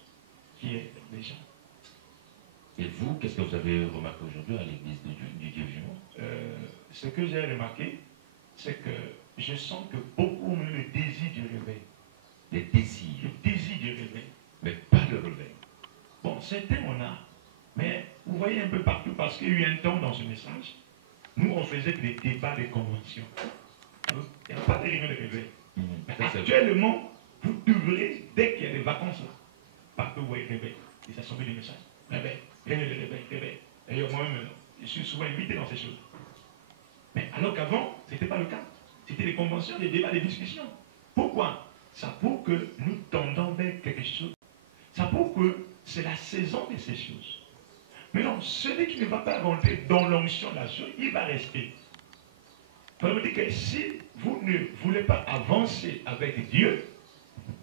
qui est déjà. Et vous, qu'est-ce que vous avez remarqué aujourd'hui à l'église du Dieu vivant? Ce que j'ai remarqué, c'est que je sens que beaucoup ont le désir du réveil. Les désirs. Le désir du réveil. Mais pas le réveil. Bon, certains on a. Mais vous voyez un peu partout, parce qu'il y a eu un temps dans ce message, nous on faisait des débats, des conventions. Il n'y a pas de réunion de réveil. Actuellement, vous devrez, dès qu'il y a des vacances là, partout vous voyez réveil. Et ça s'en met du message. Réveil, réveil, réveil, réveil. D'ailleurs, moi-même, je suis souvent invité dans ces choses. Mais alors qu'avant, ce n'était pas le cas. C'était des conventions, des débats, des discussions. Pourquoi? Ça prouve que nous tendons vers quelque chose. Ça prouve que c'est la saison de ces choses. Mais non, celui qui ne va pas rentrer dans l'onction de la chose, il va rester. Ça veut dire que si vous ne voulez pas avancer avec Dieu,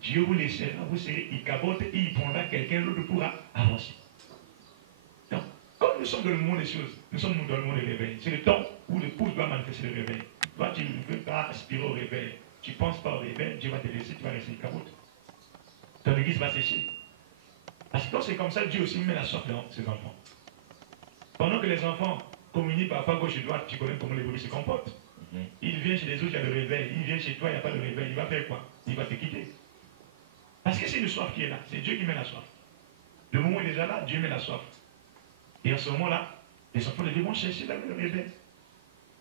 Dieu vous laissera, vous serez Ichabod et il prendra quelqu'un d'autre pour avancer. Donc, comme nous sommes dans le monde des choses, nous sommes dans le monde des réveils. C'est le temps où le pouce doit manifester le réveil. Toi, tu ne veux pas aspirer au réveil. Tu ne penses pas au réveil, Dieu va te laisser, tu vas rester Ichabod. Ton église va sécher. Parce que quand c'est comme ça, Dieu aussi met la soif dans ses enfants. Pendant que les enfants communient parfois gauche et droite, tu connais comment les brebis se comportent. Il vient chez les autres, il y a le réveil. Il vient chez toi, il n'y a pas de réveil. Il va faire quoi? Il va te quitter. Parce que c'est une soif qui est là. C'est Dieu qui met la soif. Le moment où il est déjà là, Dieu met la soif. Et en ce moment-là, les enfants de Dieu vont chercher le réveil.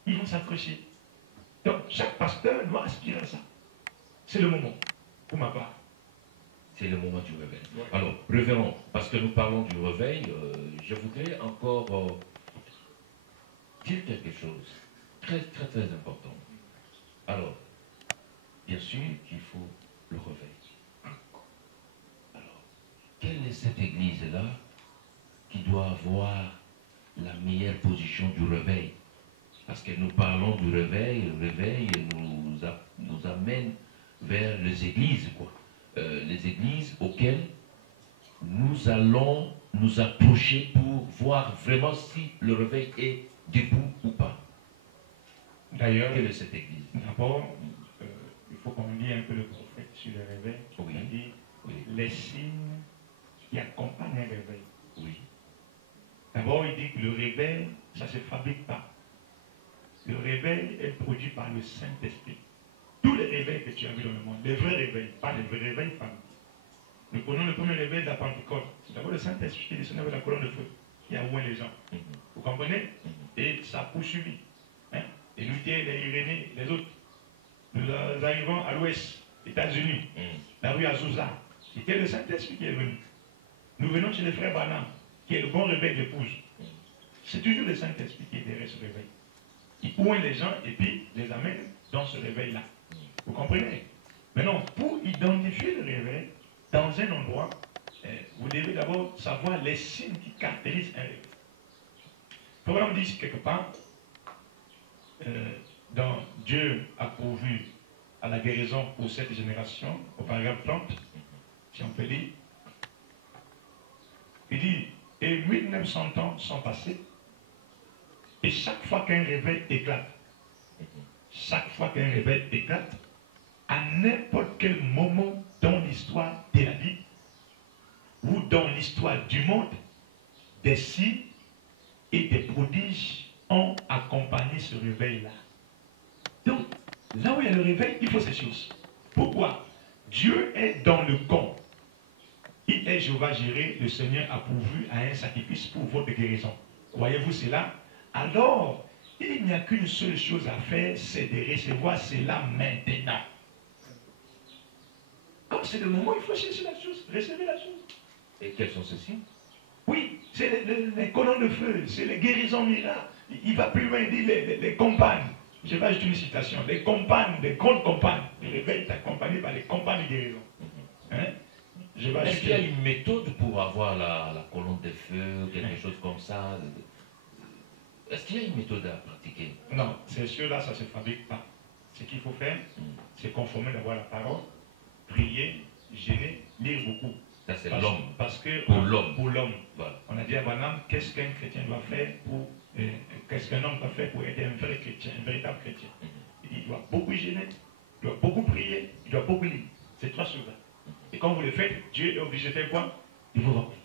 Ils vont s'accrocher. Donc, chaque pasteur doit aspirer à ça. C'est le moment, pour ma part. C'est le moment du réveil. Ouais. Alors, révérend, parce que nous parlons du réveil, je voudrais encore dire quelque chose très, très, très important. Alors, bien sûr qu'il faut le réveil. Alors, quelle est cette église-là qui doit avoir la meilleure position du réveil? Parce que nous parlons du réveil, le réveil nous amène vers les églises, quoi. Les églises auxquelles nous allons nous approcher pour voir vraiment si le réveil est debout ou pas. D'ailleurs, quelle est cette église? D'abord, il faut qu'on lit un peu le prophète sur le réveil. Oui. Il dit Oui. les signes qui accompagnent un réveil. Oui. D'abord, il dit que le réveil, ça ne se fabrique pas. Le réveil est produit par le Saint-Esprit. Tous les réveils que tu as vus dans le monde, les vrais réveils, pas les vrais réveils fabriqués. Nous prenons le premier réveil de la Pentecôte. C'est d'abord le Saint-Esprit qui est descendu avec la colonne de feu, qui a oint les gens. Vous comprenez? Et ça a poursuivi. Hein? Et Luther, les Irénée, les autres. Nous arrivons à l'ouest, États-Unis, la rue Azusa. C'était le Saint-Esprit qui est venu. Nous venons chez les frères Branham, qui est le bon réveil d'épouse. C'est toujours le Saint-Esprit qui est derrière ce réveil. Il oint les gens et puis les amène dans ce réveil-là. Vous comprenez? Maintenant, pour identifier le réveil, dans un endroit, vous devez d'abord savoir les signes qui caractérisent un réveil. Le programme dit quelque part, dans Dieu a pourvu à la guérison pour cette génération, au paragraphe 30, si on peut lire, il dit, et 1900 ans sont passés, et chaque fois qu'un réveil éclate, à n'importe quel moment dans l'histoire de la vie ou dans l'histoire du monde, des signes et des prodiges ont accompagné ce réveil-là. Donc, là où il y a le réveil, il faut ces choses. Pourquoi? Dieu est dans le camp. Il est Jéhovah Jireh, le Seigneur a pourvu à un sacrifice pour votre guérison. Croyez-vous cela? Alors, il n'y a qu'une seule chose à faire, c'est de recevoir cela maintenant. Comme c'est le moment, il faut chercher la chose, recevoir la chose. Et quels sont ces signes? Oui, c'est les colonnes de feu, c'est les guérisons miracles. Il va plus loin, il dit les compagnes. Je vais ajouter une citation. Les compagnes, les grandes compagnes. Le réveil est accompagné par les compagnes de guérison. Hein? Est-ce qu'il y a une méthode pour avoir la colonne de feu, quelque chose comme ça? Est-ce qu'il y a une méthode à pratiquer? Non, c'est sûr-là, ça ne se fabrique pas. Ce qu'il faut faire, c'est conformer d'avoir la parole, prier, gêner, lire beaucoup. Ça, c'est l'homme. Parce que pour l'homme. Pour l'homme. Voilà. On a dit à Branham, qu'est-ce qu'un chrétien doit faire pour. Qu'est-ce qu'un homme doit faire pour être un vrai chrétien, un véritable chrétien? Il doit beaucoup gêner, il doit beaucoup prier, il doit beaucoup lire. C'est trois choses-là. Et quand vous le faites, Dieu est obligé de faire quoi? Il vous remplit.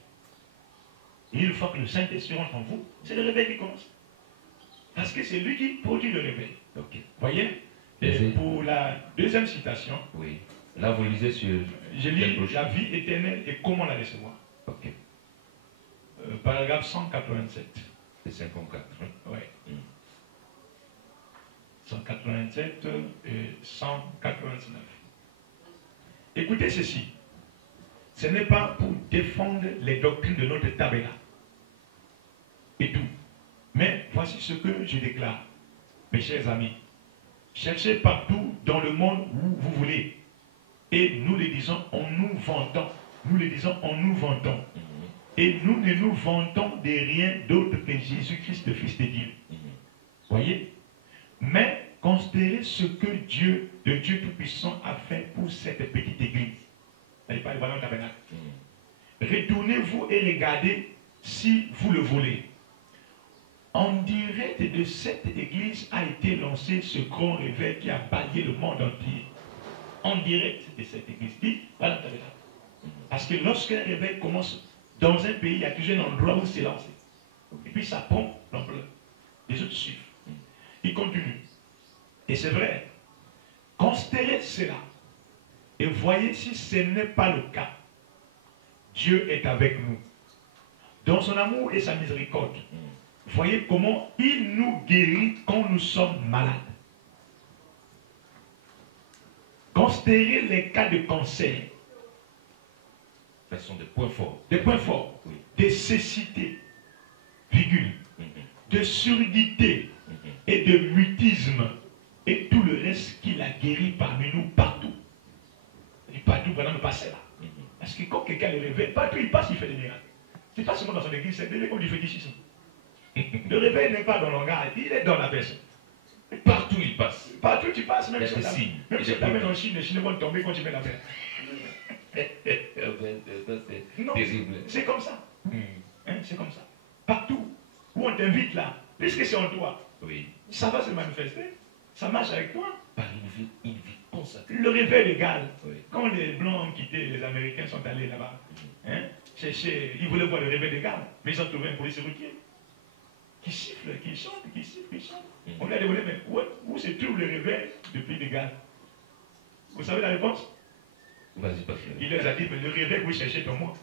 Et une fois que le Saint-Esprit rentre en vous, c'est le réveil qui commence. Parce que c'est lui qui produit le réveil. Okay. Voyez? Et pour la deuxième citation, oui. Là, vous lisez sur. Je lis la vie éternelle et comment la recevoir. Ok. Paragraphe 187. C'est 54. Oui. 187 et 189. Écoutez ceci. Ce n'est pas pour défendre les doctrines de notre tabernacle et tout. Mais voici ce que je déclare, mes chers amis. Cherchez partout dans le monde où vous voulez. Et nous les disons en nous vantant. Nous les disons en nous vantant. Et nous ne nous vantons de rien d'autre que Jésus-Christ, le Fils de Dieu. Voyez? Mais considérez ce que Dieu, le Dieu Tout-Puissant, a fait pour cette petite église. N'allez pas le ballon tabernacle. Retournez-vous et regardez si vous le voulez. En direct de cette église a été lancé ce grand réveil qui a balayé le monde entier. En direct de cette église. Dit, ballon tabernacle. Parce que lorsqu'un réveil commence dans un pays, il y a toujours un endroit où c'est lancé. Et puis ça prend l'ampleur. Les autres suivent. Ils continuent. Et c'est vrai. Considérez cela. Et voyez si ce n'est pas le cas. Dieu est avec nous. Dans son amour et sa miséricorde. Voyez comment il nous guérit quand nous sommes malades. Considérez les cas de cancer. Ce sont des points forts. Des points forts. Oui. De cécité, virgule, de surdité et de mutisme et tout le reste qu'il a guéri parmi nous partout. Et partout, pendant le passé là. Parce que quand quelqu'un le réveille, partout il passe, il fait des miracles. C'est pas seulement dans son église, c'est comme du fétichisme. Le réveil n'est pas dans le langage, il est dans la personne. Partout il passe. Partout tu passes, même si tu t'amènes en Chine, les Chinois vont tomber quand tu mets la main. Non, terrible. C'est comme ça. Hein, c'est comme ça. Partout où on t'invite là, puisque c'est en toi, oui, ça va se manifester. Ça marche avec toi. Par une vie consacrée. Le réveil légal. Oui. Quand les Blancs ont quitté, les Américains sont allés là-bas. Hein, ils voulaient voir le réveil légal, mais ils ont trouvé un policier routier qui siffle, qui chante, qui siffle, qui chante. On lui a demandé, mais où se trouve le réveil depuis légal? Vous savez la réponse? Vas-y, pas fait. Il les a dit, mais le réveil, vous cherchez en moi.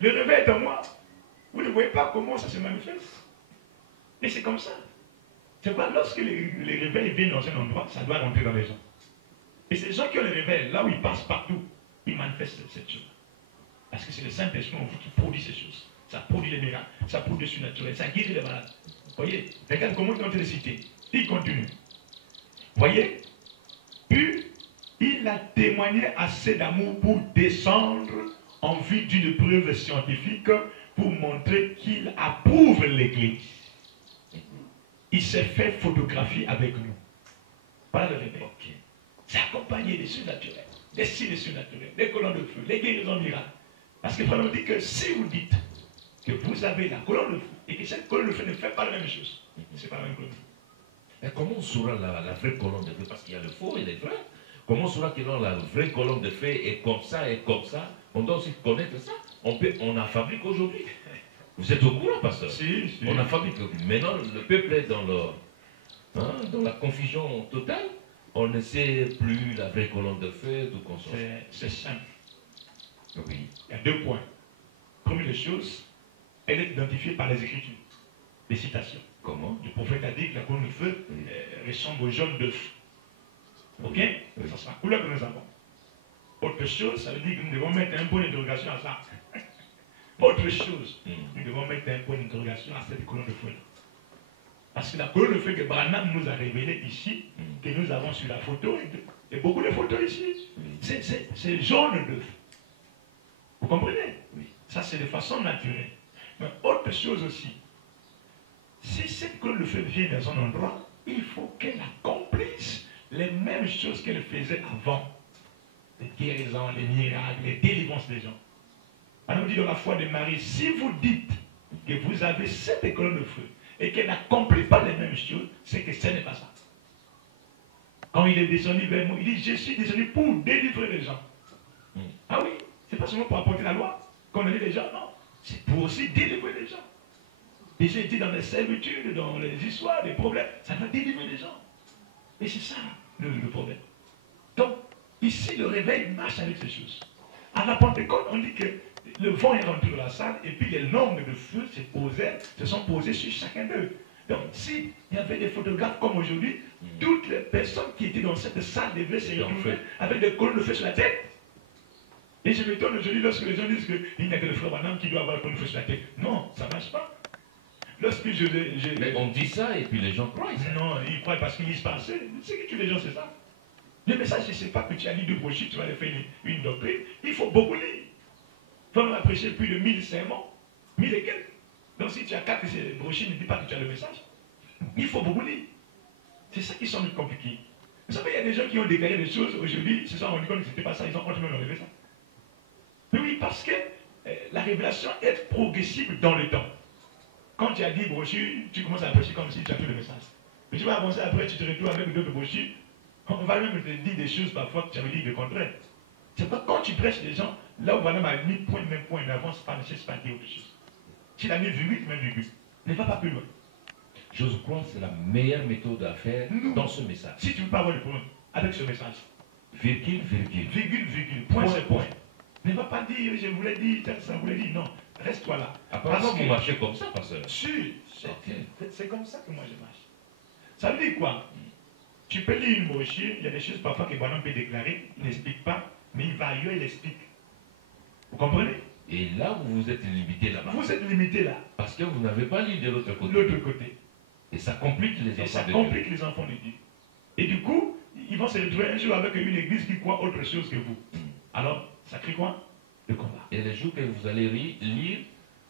Le réveil est en moi. Vous ne voyez pas comment ça se manifeste. Et c'est comme ça. C'est pas lorsque les réveils viennent dans un endroit, ça doit rentrer dans les gens. Et ces gens qui ont le réveil, là où ils passent partout, ils manifestent cette chose. Parce que c'est le Saint-Esprit en vous qui produit ces choses. Ça produit les miracles, ça produit le surnaturel, ça guérit les malades. Voyez, regarde comment il est en train de citer. Il continue. Voyez, puis il a témoigné assez d'amour pour descendre en vue d'une preuve scientifique pour montrer qu'il approuve l'Église. Il s'est fait photographier avec nous. Voilà le réveil. C'est accompagné des surnaturels, des signes surnaturels, des colonnes de feu, les guérisons miracles. Parce que Frère dit que si vous dites que vous avez la colonne de feu et que cette colonne de feu ne fait pas la même chose, c'est pas la même colonne de feu. Mais comment on saura la vraie colonne de feu? Parce qu'il y a le faux et le vrai. Comment on saura que la vraie colonne de feu est comme ça et comme ça? On doit aussi connaître ça. On en fabrique aujourd'hui. Vous êtes au courant, pasteur? Si. On en fabrique. Maintenant, le peuple est dans la confusion totale. On ne sait plus la vraie colonne de feu, tout comme ça. C'est simple. Oui. Il y a 2 points. Première chose, elle est identifiée par les Écritures, les citations. Comment? Le prophète a dit que la colonne de feu ressemble au jaune d'œuf. Ok? Ça sera la couleur que nous avons. Autre chose, ça veut dire que nous devons mettre un point d'interrogation à ça. Autre chose, nous devons mettre un point d'interrogation à cette colonne de feu. Parce que la colonne de feu que Branham nous a révélée ici, que nous avons sur la photo, il y a beaucoup de photos ici, c'est jaune d'œuf. Vous comprenez? Oui. Ça, c'est de façon naturelle. Mais autre chose aussi, si cette colonne de feu vient dans un endroit, il faut qu'elle accomplisse les mêmes choses qu'elle faisait avant. Les guérisons, les miracles, les délivrances des gens. Alors on dit dans la foi de Marie, si vous dites que vous avez cette colonne de feu et qu'elle n'accomplit pas les mêmes choses, c'est que ce n'est pas ça. Quand il est descendu vers moi, il dit, je suis descendu pour délivrer les gens. Ah oui, c'est pas seulement pour apporter la loi, qu'on a dit les gens, non. C'est pour aussi délivrer les gens. Et j'ai été dans les servitudes, dans les histoires, des problèmes, ça doit délivrer les gens. Et c'est ça le problème. Donc, ici, le réveil marche avec ces choses. À la Pentecôte, on dit que le vent est rentré dans la salle et puis les langues de feu se sont posées sur chacun d'eux. Donc, s'il y avait des photographes comme aujourd'hui, toutes les personnes qui étaient dans cette salle devaient se retrouver avec des colonnes de feu sur la tête. Et je m'étonne aujourd'hui lorsque les gens disent qu'il n'y a que le frère Branham qui doit avoir la colonne de feu sur la tête. Non, ça ne marche pas. Lorsque Mais on dit ça et puis les gens croient. Non, ils croient parce qu'ils lisent pas assez. Ce qui tue les gens, c'est ça. Le message, ce n'est pas que tu as lu 2 brochures, tu vas aller faire une doctrine. Il faut beaucoup lire. Il faut même prêcher plus de 1000 sermons, 1000 et quelques. Donc si tu as 4 brochures, ne dis pas que tu as le message. Il faut beaucoup lire. C'est ça qui semble compliqué. Vous savez, il y a des gens qui ont déclaré des choses aujourd'hui, ils se sont rendus compte que ce n'était pas ça, ils ont continué à enlever ça. Mais oui, parce que la révélation est progressive dans le temps. Quand tu as 10 brochures, tu commences à prêcher comme si tu as tout le message. Mais tu vas avancer après, tu te retrouves avec d'autres brochures. On va même te dire des choses parfois que tu avais dit le contraire. C'est pas quand tu prêches les gens, là où madame a mis point, même point, n'avance pas, ne cesse pas de dire autre chose. S'il a mis virgule, même virgule. Ne va pas plus loin. Je crois que c'est la meilleure méthode à faire dans ce message. Si tu ne veux pas avoir le problème avec ce message, virgule, virgule. Virgule, virgule, point, c'est point. Ne va pas dire, je voulais dire, ça voulait dire, non. Reste-toi là. Apparemment, vous marchez comme ça, pasteur. Si, c'est comme ça que moi je marche. Ça veut dire quoi? Tu peux lire une brochure, il y a des choses parfois que Bonhomme peut déclarer, il n'explique pas, mais il va ailleurs, il explique. Vous comprenez? Et là, vous êtes limité là-bas. Vous êtes limité là. Parce que vous n'avez pas lu de l'autre côté. L'autre côté. Et ça complique les enfants de Dieu. Et ça complique les enfants de Dieu. Et du coup, ils vont se retrouver un jour avec une église qui croit autre chose que vous. Alors, ça crée quoi? Le combat. Et les jours que vous allez lire,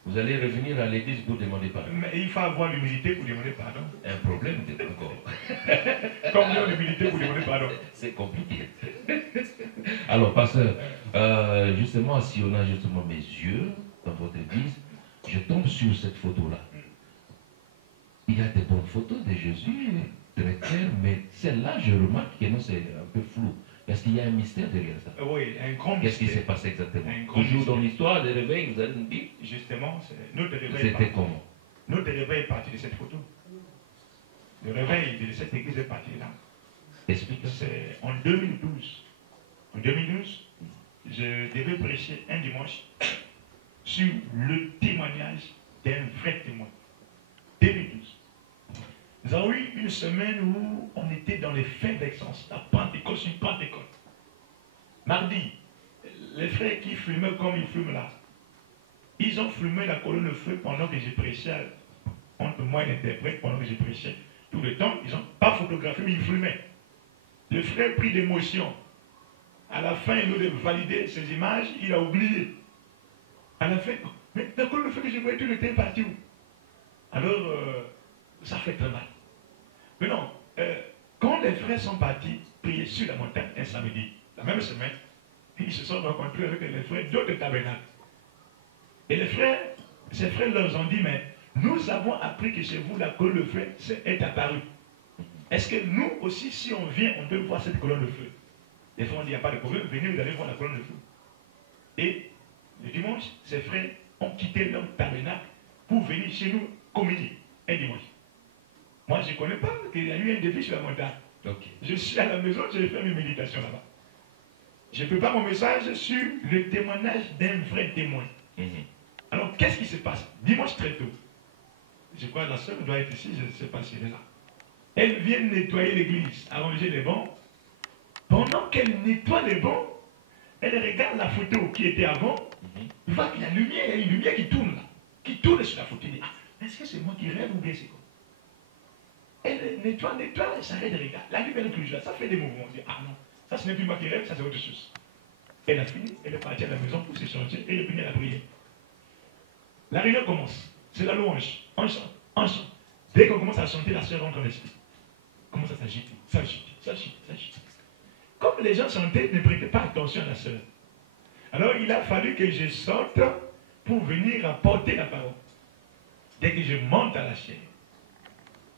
vous allez revenir à l'église pour demander pardon. Mais il faut avoir l'humilité pour demander pardon. Un problème, c'est encore. Combien l'humilité pour demander pardon? C'est compliqué. Alors, pasteur, justement, si on a justement mes yeux dans votre église, je tombe sur cette photo-là. Il y a des bonnes photos de Jésus, très claires, mais celle-là, je remarque que non, c'est un peu flou. Est-ce qu'il y a un mystère derrière ça? Oui, un grand mystère. Qu'est-ce qui s'est passé exactement? Toujours dans l'histoire des réveils, vous allez nous dire? Justement, notre réveil. C'était comment? Notre réveil est parti de cette photo. Le réveil de cette église est parti là. Explique. C'est en 2012. En 2012, je devais prêcher un dimanche sur le témoignage d'un vrai témoin. 2012. Nous avons eu une semaine où on était dans les fêtes d'excellence, la Pentecôte, une Pentecôte. Mardi, les frères qui fumaient comme ils fument là, ils ont fumé la colonne de feu pendant que j'ai prêchais, entre moi et l'interprète, pendant que j'ai prêchais. Tout le temps, ils n'ont pas photographié, mais ils fumaient. Le frère pris d'émotion. À la fin, il a validé ces images, il a oublié. À la fin, mais la colonne de feu que je voyais tout le temps parti où? Alors, ça fait très mal. Mais non, quand les frères sont partis prier sur la montagne un samedi, la même semaine, ils se sont rencontrés avec les frères d'autres tabernacles. Et les frères, ces frères leur ont dit, mais nous avons appris que chez vous, la colonne de feu est apparue. Est-ce que nous aussi, si on vient, on peut voir cette colonne de feu? Les frères ont dit, il n'y a pas de problème, venez, vous allez voir la colonne de feu. Et le dimanche, ces frères ont quitté leur tabernacle pour venir chez nous communier un dimanche. Moi, je ne connais pas qu'il y a eu un défi sur la montagne. Okay. Je suis à la maison, je vais faire mes méditations là-bas. Je prépare mon message sur le témoignage d'un vrai témoin. Alors, qu'est-ce qui se passe? Dimanche très tôt. Je crois que la sœur doit être ici, je ne sais pas si elle est là. Elle vient nettoyer l'église, arranger les bancs. Pendant qu'elle nettoie les bancs, elle regarde la photo qui était avant. Elle voit qu'il y a une lumière, il y a une lumière qui tourne là, qui tourne sur la photo. Elle dit, ah, est-ce que c'est moi qui rêve ou bien c'est quoi? Elle nettoie, elle s'arrête de regarder. La lumière qui là, ça fait des mouvements. On dit, ah non, ça ce n'est plus moi qui rêve, ça c'est autre chose. Elle a fini, elle est partie à la maison pour se changer et elle est venue à la prière. La réunion commence. C'est la louange. On chante, on chante. Dès qu'on commence à chanter, la sœur rentre en esprit. Commence à s'agiter, s'agiter, s'agiter, s'agiter. Comme les gens chantaient, ne prêtaient pas attention à la sœur. Alors il a fallu que je sorte pour venir apporter la parole. Dès que je monte à la chaire,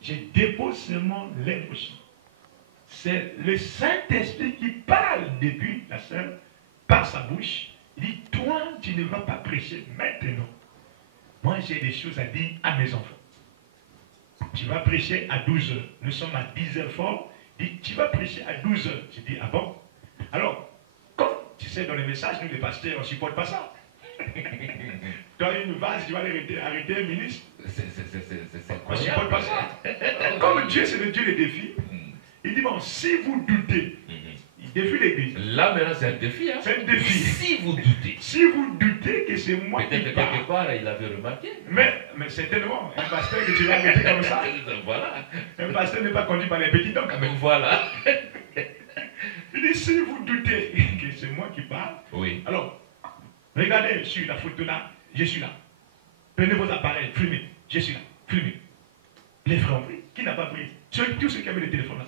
je dépose seulement les chant. C'est le Saint-Esprit qui parle depuis la sœur, par sa bouche. Il dit, toi, tu ne vas pas prêcher maintenant. Moi, j'ai des choses à dire à mes enfants. Tu vas prêcher à 12 heures. Nous sommes à 10 heures fort. Il dit, tu vas prêcher à 12 heures. Je dis, ah bon? Alors, comme tu sais, dans les messages, nous, les pasteurs, on ne supporte pas ça. Dans une vase, tu vas arrêter un ministre. On ne supporte pas ça. Comme Dieu, c'est le Dieu des défis. Il dit, bon, si vous doutez, il défie l'église. Là, maintenant, c'est un défi. Hein? C'est un défi. Si vous doutez. Si vous doutez que c'est moi qui parle. Peut-être quelque part, il avait remarqué. Mais certainement, un pasteur que tu vas arrêter comme ça. Voilà. Un pasteur n'est pas conduit par les petits dents quand même. Voilà. Il dit, si vous doutez que c'est moi qui parle, oui. Alors, regardez sur la photo là, je suis là. Prenez vos appareils, filmez, je suis là, filmez. Les frères ont pris, qui n'a pas pris? Tous ceux qui avaient le téléphone là,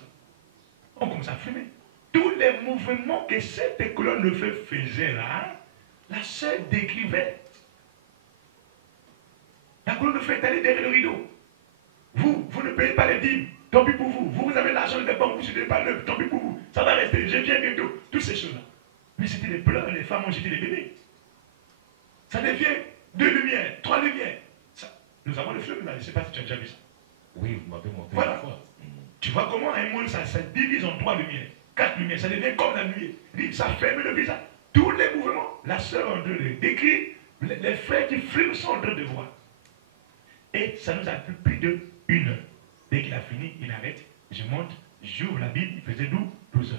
on commence à filmer. Tous les mouvements que cette colonne de feu faisait là, la sœur décrivait. La colonne de feu est allée derrière le rideau. Vous ne payez pas les dîmes, tant pis pour vous. Vous avez l'argent de banque, vous ne suivez pas l'œuvre, tant pis pour vous. Ça va rester, je viens bientôt. Toutes ces choses-là. Mais c'était des pleurs, les femmes ont jeté des bébés. Ça devient 2 lumières, 3 lumières. Ça, nous avons le film là, je ne sais pas si tu as déjà vu ça. Oui, vous m'avez montré voilà. une fois. Tu vois comment un monde, ça divise en 3 lumières, 4 lumières, ça devient comme la nuit. Ça ferme le visage. Tous les mouvements, la sœur en train de décrire, les frères qui filment sont en train de voir. Et ça nous a pris plus d'1 heure. Dès qu'il a fini, il arrête, je monte, j'ouvre la Bible, il faisait 12 heures.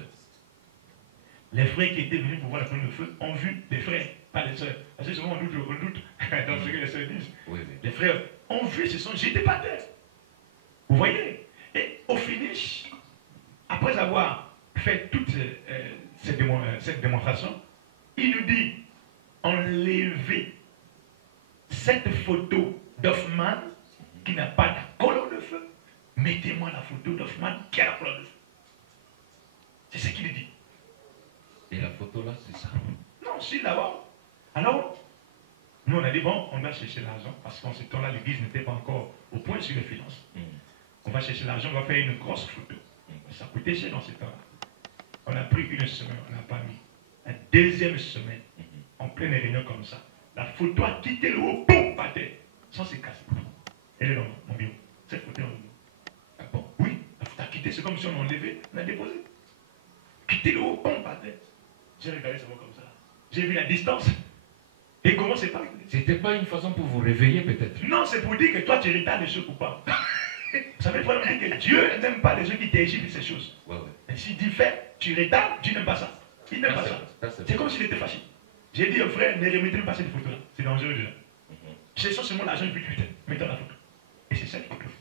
Les frères qui étaient venus pour voir la colonne de feu ont vu les frères, pas les sœurs. Parce que souvent on doute dans ce que les sœurs disent. Oui, oui. Les frères ont vu, j'étais pas terre. Vous voyez? Et au finish, après avoir fait toute cette démonstration, il nous dit, enlevez cette photo d'Hoffmann qui n'a pas de colonne de feu. Mettez-moi la photo d'Hoffmann qui a la colonne de feu. C'est ce qu'il dit. Et la photo là, c'est ça? Non, si d'abord. Alors, nous on a dit, bon, on va chercher l'argent, parce qu'en ce temps-là, l'église n'était pas encore au point sur les finances. On va chercher l'argent, on va faire une grosse photo. Ça coûtait cher dans ce temps-là. On a pris 1 semaine, on n'a pas mis. La 2e semaine, en pleine réunion comme ça, la photo a quitté le haut, boum, par terre, sans se casser. Elle est dans mon bureau. Cette photo est dans mon bureau. Ah bon? Oui, la photo a quitté, c'est comme si on l'a enlevé, on l'a déposé. Quitté le haut, boum, par terre. J'ai regardé ça comme ça. J'ai vu la distance. Et comment c'est pas? C'était pas une façon pour vous réveiller peut-être? Non, c'est pour dire que toi tu retardes les choses coupables. Ça veut vraiment dire que Dieu n'aime pas les gens qui t'égitent ces choses. Ouais, ouais. Et s'il dit fais, tu retardes, Dieu n'aime pas ça. Il n'aime pas ça. C'est comme s'il était fâché. J'ai dit au frère, ne remettez pas cette photo-là. C'est dangereux déjà. C'est seulement l'argent du putain. Mettons la photo. Et c'est ça qu'il faut faire.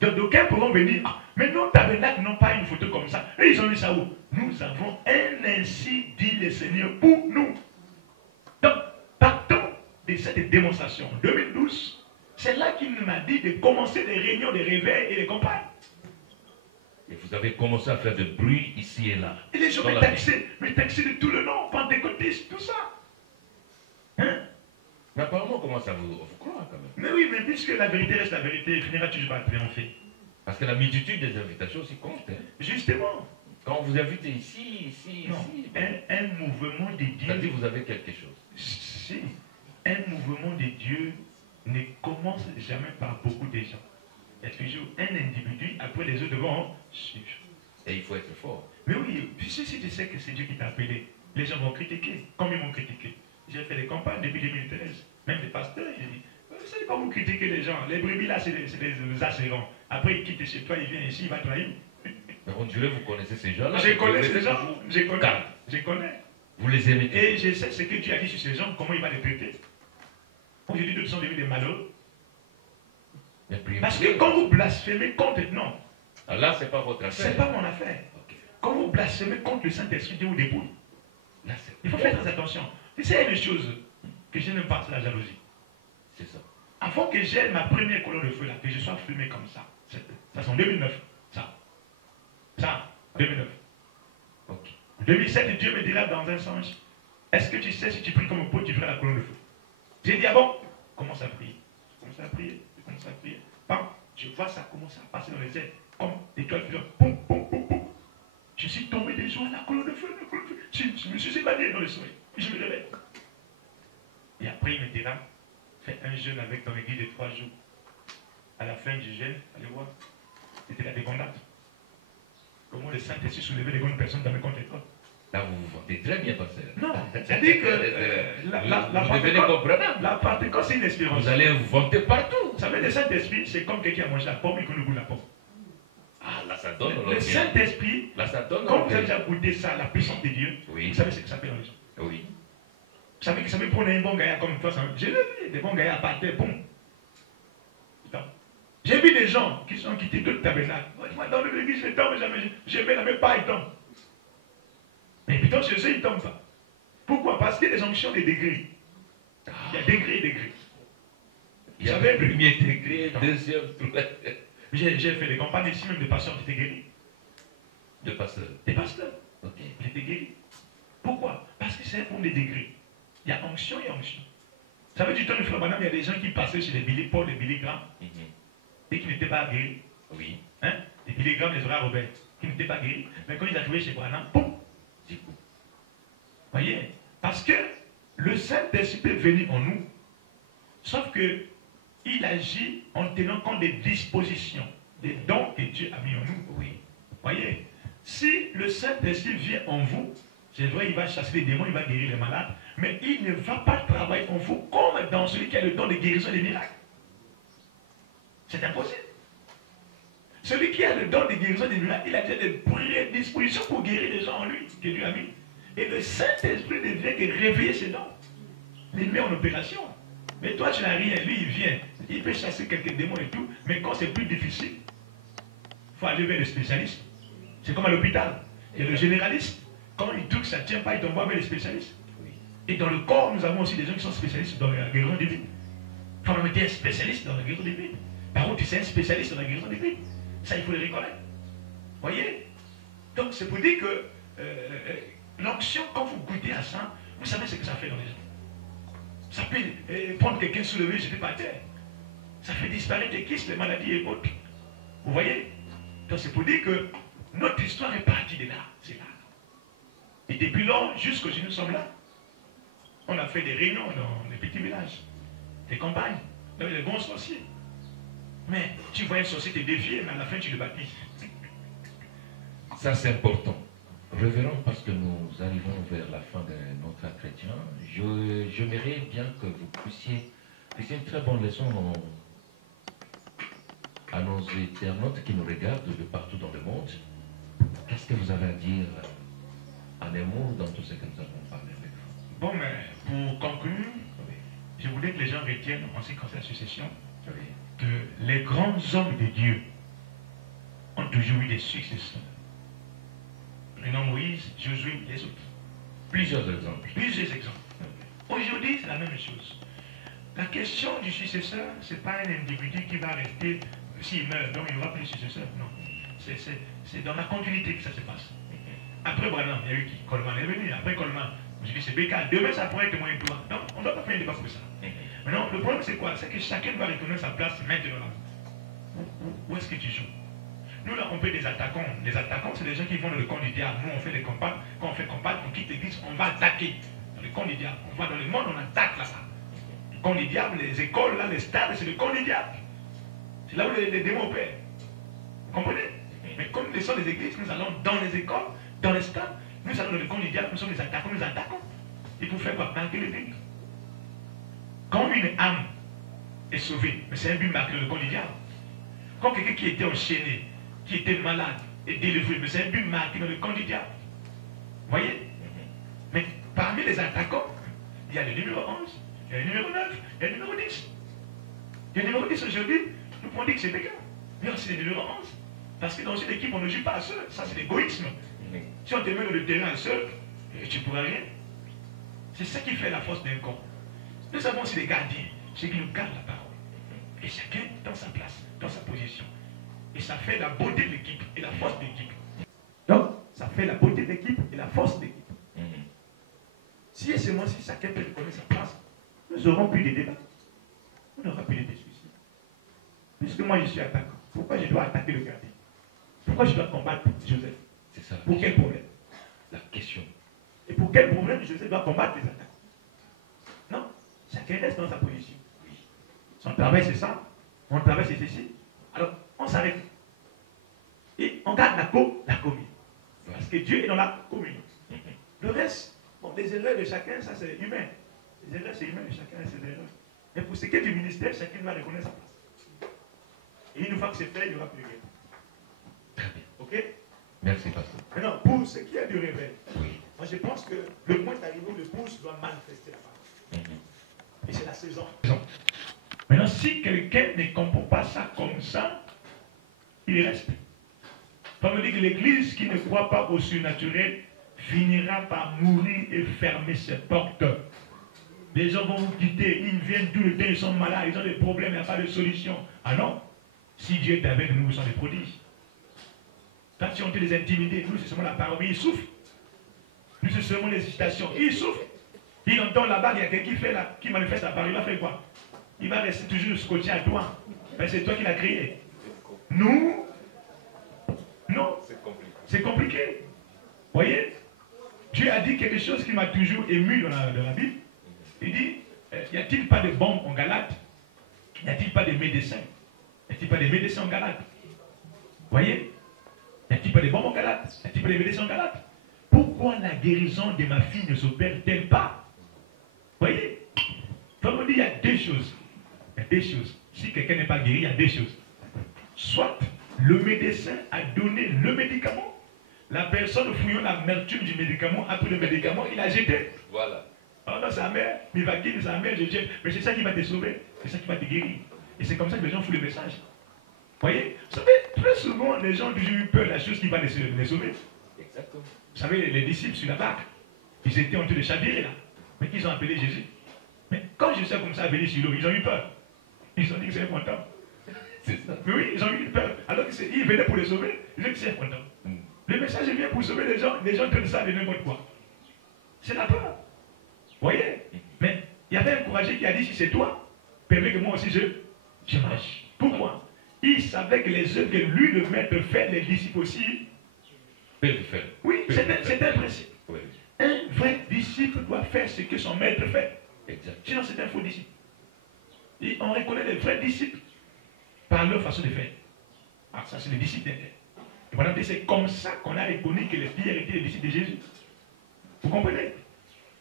Donc d'aucuns pourront venir. Ah, mais nos tabernacles n'ont pas une photo comme ça. Et ils ont mis ça où? Nous avons un ainsi dit le Seigneur pour nous. Donc, partons de cette démonstration. En 2012, c'est là qu'il m'a dit de commencer des réunions, des réveils et des campagnes. Et vous avez commencé à faire de bruit ici et là. Et les gens me taxaient de tout le nom, pentecôtiste, tout ça. Hein? Mais apparemment, comment ça vous croit quand même? Mais oui, mais puisque la vérité reste la vérité, il finira toujours par triompher. Parce que la multitude des invitations aussi compte. Hein? Justement. Quand on vous invite ici, non, ici. Un mouvement de Dieu. Ça dit vous avez quelque chose. Si. Un mouvement de Dieu ne commence jamais par beaucoup de gens. Il y a toujours un individu, après les autres vont suivre. Et il faut être fort. Mais oui, si tu sais que c'est Dieu qui t'a appelé, les gens vont critiquer. Comme ils m'ont critiqué. J'ai fait des campagnes depuis 2013. Même des pasteurs, ils disent, vous savez quand vous critiquez les gens, les brebis là, c'est des assurants. Après, ils quittent chez toi, ils viennent ici, ils vont trahir. Mais on dirait vous connaissez ces gens-là. Je connais ces gens. Je connais. Vous les aimez. Et je sais ce que tu as dit sur ces gens, comment il va les traiter. Aujourd'hui, tous sont devenus des malheureux. Parce que quand vous blasphémez contre... Non. Alors là, ce n'est pas votre affaire. Ce n'est pas mon affaire. Okay. Quand vous blasphémez contre le Saint-Esprit, Dieu vous dépouille. Il faut faire très attention. C'est une chose que je n'aime pas, c'est la jalousie. C'est ça. Avant que j'aie ma première colonne de feu là, que je sois filmé comme ça. Ça c'est en 2009. Ça, 2009. Okay. En 2007, Dieu me dira dans un songe, est-ce que tu sais si tu pries comme un pot, tu feras la colonne de feu? J'ai dit, ah bon? Commence à prier. Je commence à prier. Bam, je vois ça commence à passer dans les airs, comme l'étoile faisant poum, poum, poum, poum. Je suis tombé des jours, la colonne de feu, la colonne de feu. Je me suis évadé dans le sommeil. Je me réveille. Et après, il me dira, fais un jeûne avec ton église de 3 jours. À la fin du jeûne, allez voir, c'était la débandade. Comment le Saint-Esprit soulevait les bonnes personnes dans mes comptes étoiles. Là, vous vous vendez très bien, pasteur. Non, c'est-à-dire que la Pentecôte, c'est une espérance. Vous allez vous vanter partout. Vous savez, le Saint-Esprit, c'est comme quelqu'un qui a mangé la pomme et qu'on le goûte la pomme. Ah, là, ça donne. Le Saint-Esprit, quand vous avez déjà goûté ça, la puissance de Dieu, oui. Vous savez ce que ça fait dans les gens. Oui. Vous savez que ça me prenait un bon gaillard comme toi. J'ai vu des bons gaillards par terre, bon. J'ai vu des gens qui sont quittés d'autres tabernacles. Moi, dans l'église, je tombe jamais. Je mets la même pas, ils tombent. Mais plutôt chez eux, ils ne tombent pas. Pourquoi? Parce qu'il y a des onctions des degrés. Il y a degrés et degrés. Il y avait le premier degré, deuxième, troisième. J'ai fait des campagnes ici, même des pasteurs qui étaient guéris. De pasteurs. Des pasteurs. Ok. Ils étaient guéris. Pourquoi? Parce que c'est un forme de degrés. Il y a onction et onction. Vous savez, du temps de Frère Branham, il y a des gens qui passaient chez les Billy Paul, les Billy Graham, et qui n'étaient pas guéris. Oui. Hein? Les Billy Graham, les frères Robert, qui n'étaient pas guéris. Mais quand ils arrivaient chez Branham, boum! Du coup. Voyez? Parce que le Saint-Esprit est venu en nous. Sauf que il agit en tenant compte des dispositions, des dons que Dieu a mis en nous. Oui. Voyez? Si le Saint-Esprit vient en vous, c'est vrai, il va chasser les démons, il va guérir les malades, mais il ne va pas travailler en vous comme dans celui qui a le don de guérison et des miracles. C'est impossible. Celui qui a le don de guérison et des miracles, il a déjà des prédispositions pour guérir les gens en lui, que Dieu a mis. Et le Saint-Esprit ne vient que réveiller ces dons, les met en opération. Mais toi, tu n'as rien, lui, il vient, il peut chasser quelques démons et tout, mais quand c'est plus difficile, il faut aller vers le spécialiste. C'est comme à l'hôpital. Il y a le généraliste. Quand il trouve que ça ne tient pas, il t'envoie vers les spécialistes. Et dans le corps, nous avons aussi des gens qui sont spécialistes dans la guérison divine. Il faut mettre un spécialiste dans la guérison divine. Par contre, tu es un spécialiste dans la guérison divine. Ça, il faut le reconnaître. Voyez? Donc, c'est pour dire que l'onction, quand vous goûtez à ça, vous savez ce que ça fait dans les gens. Ça peut prendre quelqu'un soulevé, jeter par terre. Ça fait disparaître les kystes, les maladies et autres. Vous voyez? Donc, c'est pour dire que notre histoire est partie de là. C'est là. Et depuis lors, jusqu'aujourd'hui, nous sommes là. On a fait des réunions dans des petits villages, des campagnes, dans les bons sorciers. Mais tu vois un sorcier te défier, mais à la fin, tu le baptises. Ça, c'est important. Révérend, parce que nous arrivons vers la fin de notre chrétien, j'aimerais bien que vous puissiez laisser une très bonne leçon à nos internautes qui nous regardent de partout dans le monde. Qu'est-ce que vous avez à dire en un mot dans tout ce que nous avons parlé avec vous? Bon, mais pour conclure, je voudrais que les gens retiennent en ce qui concerne la succession que les grands hommes de Dieu ont toujours eu des successeurs. Prenons Moïse, Josué, les autres. Plusieurs exemples. Plusieurs exemples. Aujourd'hui, c'est la même chose. La question du successeur, ce n'est pas un individu qui va rester, s'il meurt, donc il n'y aura plus de successeur. Non. C'est dans la continuité que ça se passe. Après Branham, il y a eu qui? Coleman est venu. Après Coleman, je dis c'est Bécard. Demain, ça pourrait être moins de toi. Non, on ne doit pas faire un débat pour ça. Maintenant, le problème, c'est quoi? C'est que chacun doit reconnaître sa place maintenant. Où est-ce que tu joues? Nous, là, on peut des attaquants. Les attaquants, c'est des gens qui vont dans le camp du diable. Nous, on fait des combats. Quand on fait combat, on quitte l'église, on va attaquer. Dans le camp du diable. On va dans le monde, on attaque là-bas. Le camp du diable, les écoles, là, les stades, c'est le camp du diable. C'est là où les démons opèrent. Vous comprenez? Mais comme nous sommes des églises, nous allons dans les écoles, dans les stades, nous allons dans le camp du diable, nous sommes des attaquants, nous attaquons. Et pour faire quoi? Marquer le but. Quand une âme est sauvée, mais c'est un but marqué dans le camp du diable. Quand quelqu'un qui était enchaîné, qui était malade et délivré, mais c'est un but marqué dans le camp du diable. Vous voyez? Mais parmi les attaquants, il y a le numéro 11, il y a le numéro 9, il y a le numéro 10. Il y a le numéro 10 aujourd'hui, nous pouvons dire que c'est des gars. Mais c'est le numéro 11. Parce que dans une équipe, on ne joue pas seul. Ça, c'est l'égoïsme. Si on te met dans le terrain seul, tu ne pourras rien. C'est ça qui fait la force d'un corps. Nous avons aussi des gardiens, ceux qui nous gardent la parole. Et chacun dans sa place, dans sa position. Et ça fait la beauté de l'équipe et la force de l'équipe. Donc, ça fait la beauté de l'équipe et la force de l'équipe. Si et seulement si chacun peut connaître sa place, nous n'aurons plus de débats. On n'aura plus de discussions. Puisque moi je suis attaquant, pourquoi je dois attaquer le gardien? Pourquoi je dois combattre Joseph? C'est ça. Pour quel problème? La question. Et pour quel problème Joseph doit combattre les attaquants? Non, chacun reste dans sa position. Son travail c'est ça, mon travail c'est ceci. Alors, on s'arrête. Et on garde la communion. Parce que Dieu est dans la communion. Le reste, bon, les erreurs de chacun, ça c'est humain. Les erreurs c'est humain, chacun a ses erreurs. Mais pour ce qui est du ministère, chacun doit reconnaître sa place. Et une fois que c'est fait, il n'y aura plus rien. Très bien. Ok? Merci, pasteur. Maintenant, pour ce qui est du réveil, Oui. moi je pense que le moment est arrivé où le pouce doit manifester la parole. Et c'est la saison. Maintenant, si quelqu'un ne comprend pas ça comme ça, il reste. Ça veut dire que l'église qui ne croit pas au surnaturel finira par mourir et fermer ses portes. Les gens vont vous quitter, ils viennent tout le temps, ils sont malades, ils ont des problèmes, il n'y a pas de solution. Ah non, si Dieu est avec nous, nous sommes des prodiges. Quand si on te les intimider, nous c'est seulement la parole, mais ils souffrent. Nous c'est seulement les citations, ils souffrent. Il entend là-bas, il y a quelqu'un qui fait là, qui manifeste la parole, il va faire quoi? Il va rester toujours scotché à toi. C'est toi qui l'as créé. Nous, non, c'est compliqué. Vous voyez? Dieu a dit quelque chose qui m'a toujours ému dans la Bible. Il dit, y a-t-il pas de bombes en Galate? Y a-t-il pas de médecins? Y a-t-il pas de médecins en Galate? Vous voyez? Y a-t-il pas de bombes en Galate? Y a-t-il pas de médecins en Galate? Pourquoi la guérison de ma fille ne s'opère-t-elle pas? Vous voyez? Comme on dit, il y a deux choses. Il y a deux choses. Si quelqu'un n'est pas guéri, il y a deux choses. Soit le médecin a donné le médicament, la personne fouillant l'amertume du médicament, a pris le médicament, il a jeté. Voilà. Oh non, sa mère, il va quitter sa mère, je jette. Mais c'est ça qui va te sauver, c'est ça qui va te guérir. Et c'est comme ça que les gens font le message. Vous voyez? Vous savez, très souvent, les gens ont toujours eu peur de la chose qui va les sauver. Exactement. Vous savez, les disciples sur la barque, ils étaient en train de chavirer là. Mais ils ont appelé Jésus. Mais quand Jésus a commencé à venir sur l'eau, ils ont eu peur. Ils ont dit que c'est un fantôme. C'est ça. Mais oui, ils ont eu peur. Alors qu'ils venaient pour les sauver, ils ont dit que c'est un fantôme. Le message vient pour sauver les gens traitent ça de n'importe quoi. C'est la peur. Vous voyez? Mais il y avait un courageux qui a dit, si c'est toi, permets que moi aussi je marche. Pourquoi? Il savait que les œuvres que lui, le maître, fait, les disciples aussi peuvent faire. Oui, c'est un principe. Oui. Un vrai disciple doit faire ce que son maître fait. Exact. Sinon, c'est un faux disciple. Et on reconnaît les vrais disciples par leur façon de faire. Ah, ça, c'est les disciples d'Inter. Et voilà, c'est comme ça qu'on a reconnu que les Pierre étaient les disciples de Jésus. Vous comprenez?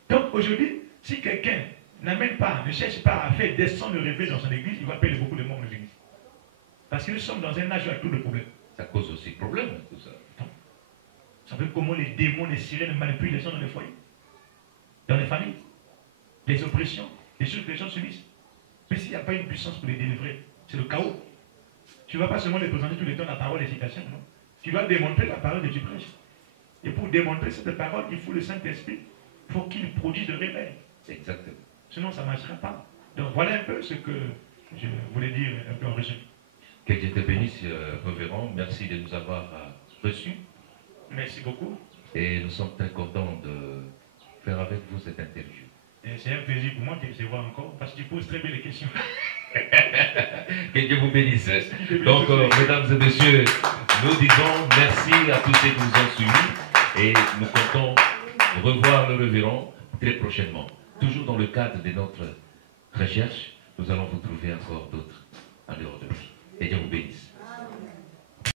Donc, aujourd'hui, si quelqu'un n'amène pas, ne cherche pas à faire descendre le réveil dans son église, il va perdre beaucoup de monde dans l'église. Parce que nous sommes dans un âge où il y a tout de problèmes. Ça cause aussi problème, tout ça. Vous savez comment les démons, les sirènes manipulent les gens dans les foyers, dans les familles, les oppressions, les choses que les gens subissent. Mais s'il n'y a pas une puissance pour les délivrer, c'est le chaos. Tu ne vas pas seulement les présenter tout le temps la parole et les citations, non. Tu dois démontrer la parole que tu prêches. Et pour démontrer cette parole, il faut le Saint-Esprit. Il faut qu'il produise de réveil. Exactement. Sinon, ça ne marchera pas. Donc voilà un peu ce que je voulais dire un peu en résumé. Que Dieu te bénisse, révérend. Merci de nous avoir reçus. Merci beaucoup. Et nous sommes très contents de faire avec vous cette interview. C'est un plaisir pour moi de te voir encore, parce que tu poses très bien les questions. Que Dieu vous bénisse. Donc, mesdames et messieurs, nous disons merci à tous ceux qui nous ont suivis et nous comptons revoir le révérend très prochainement. Toujours dans le cadre de notre recherche, nous allons vous trouver encore d'autres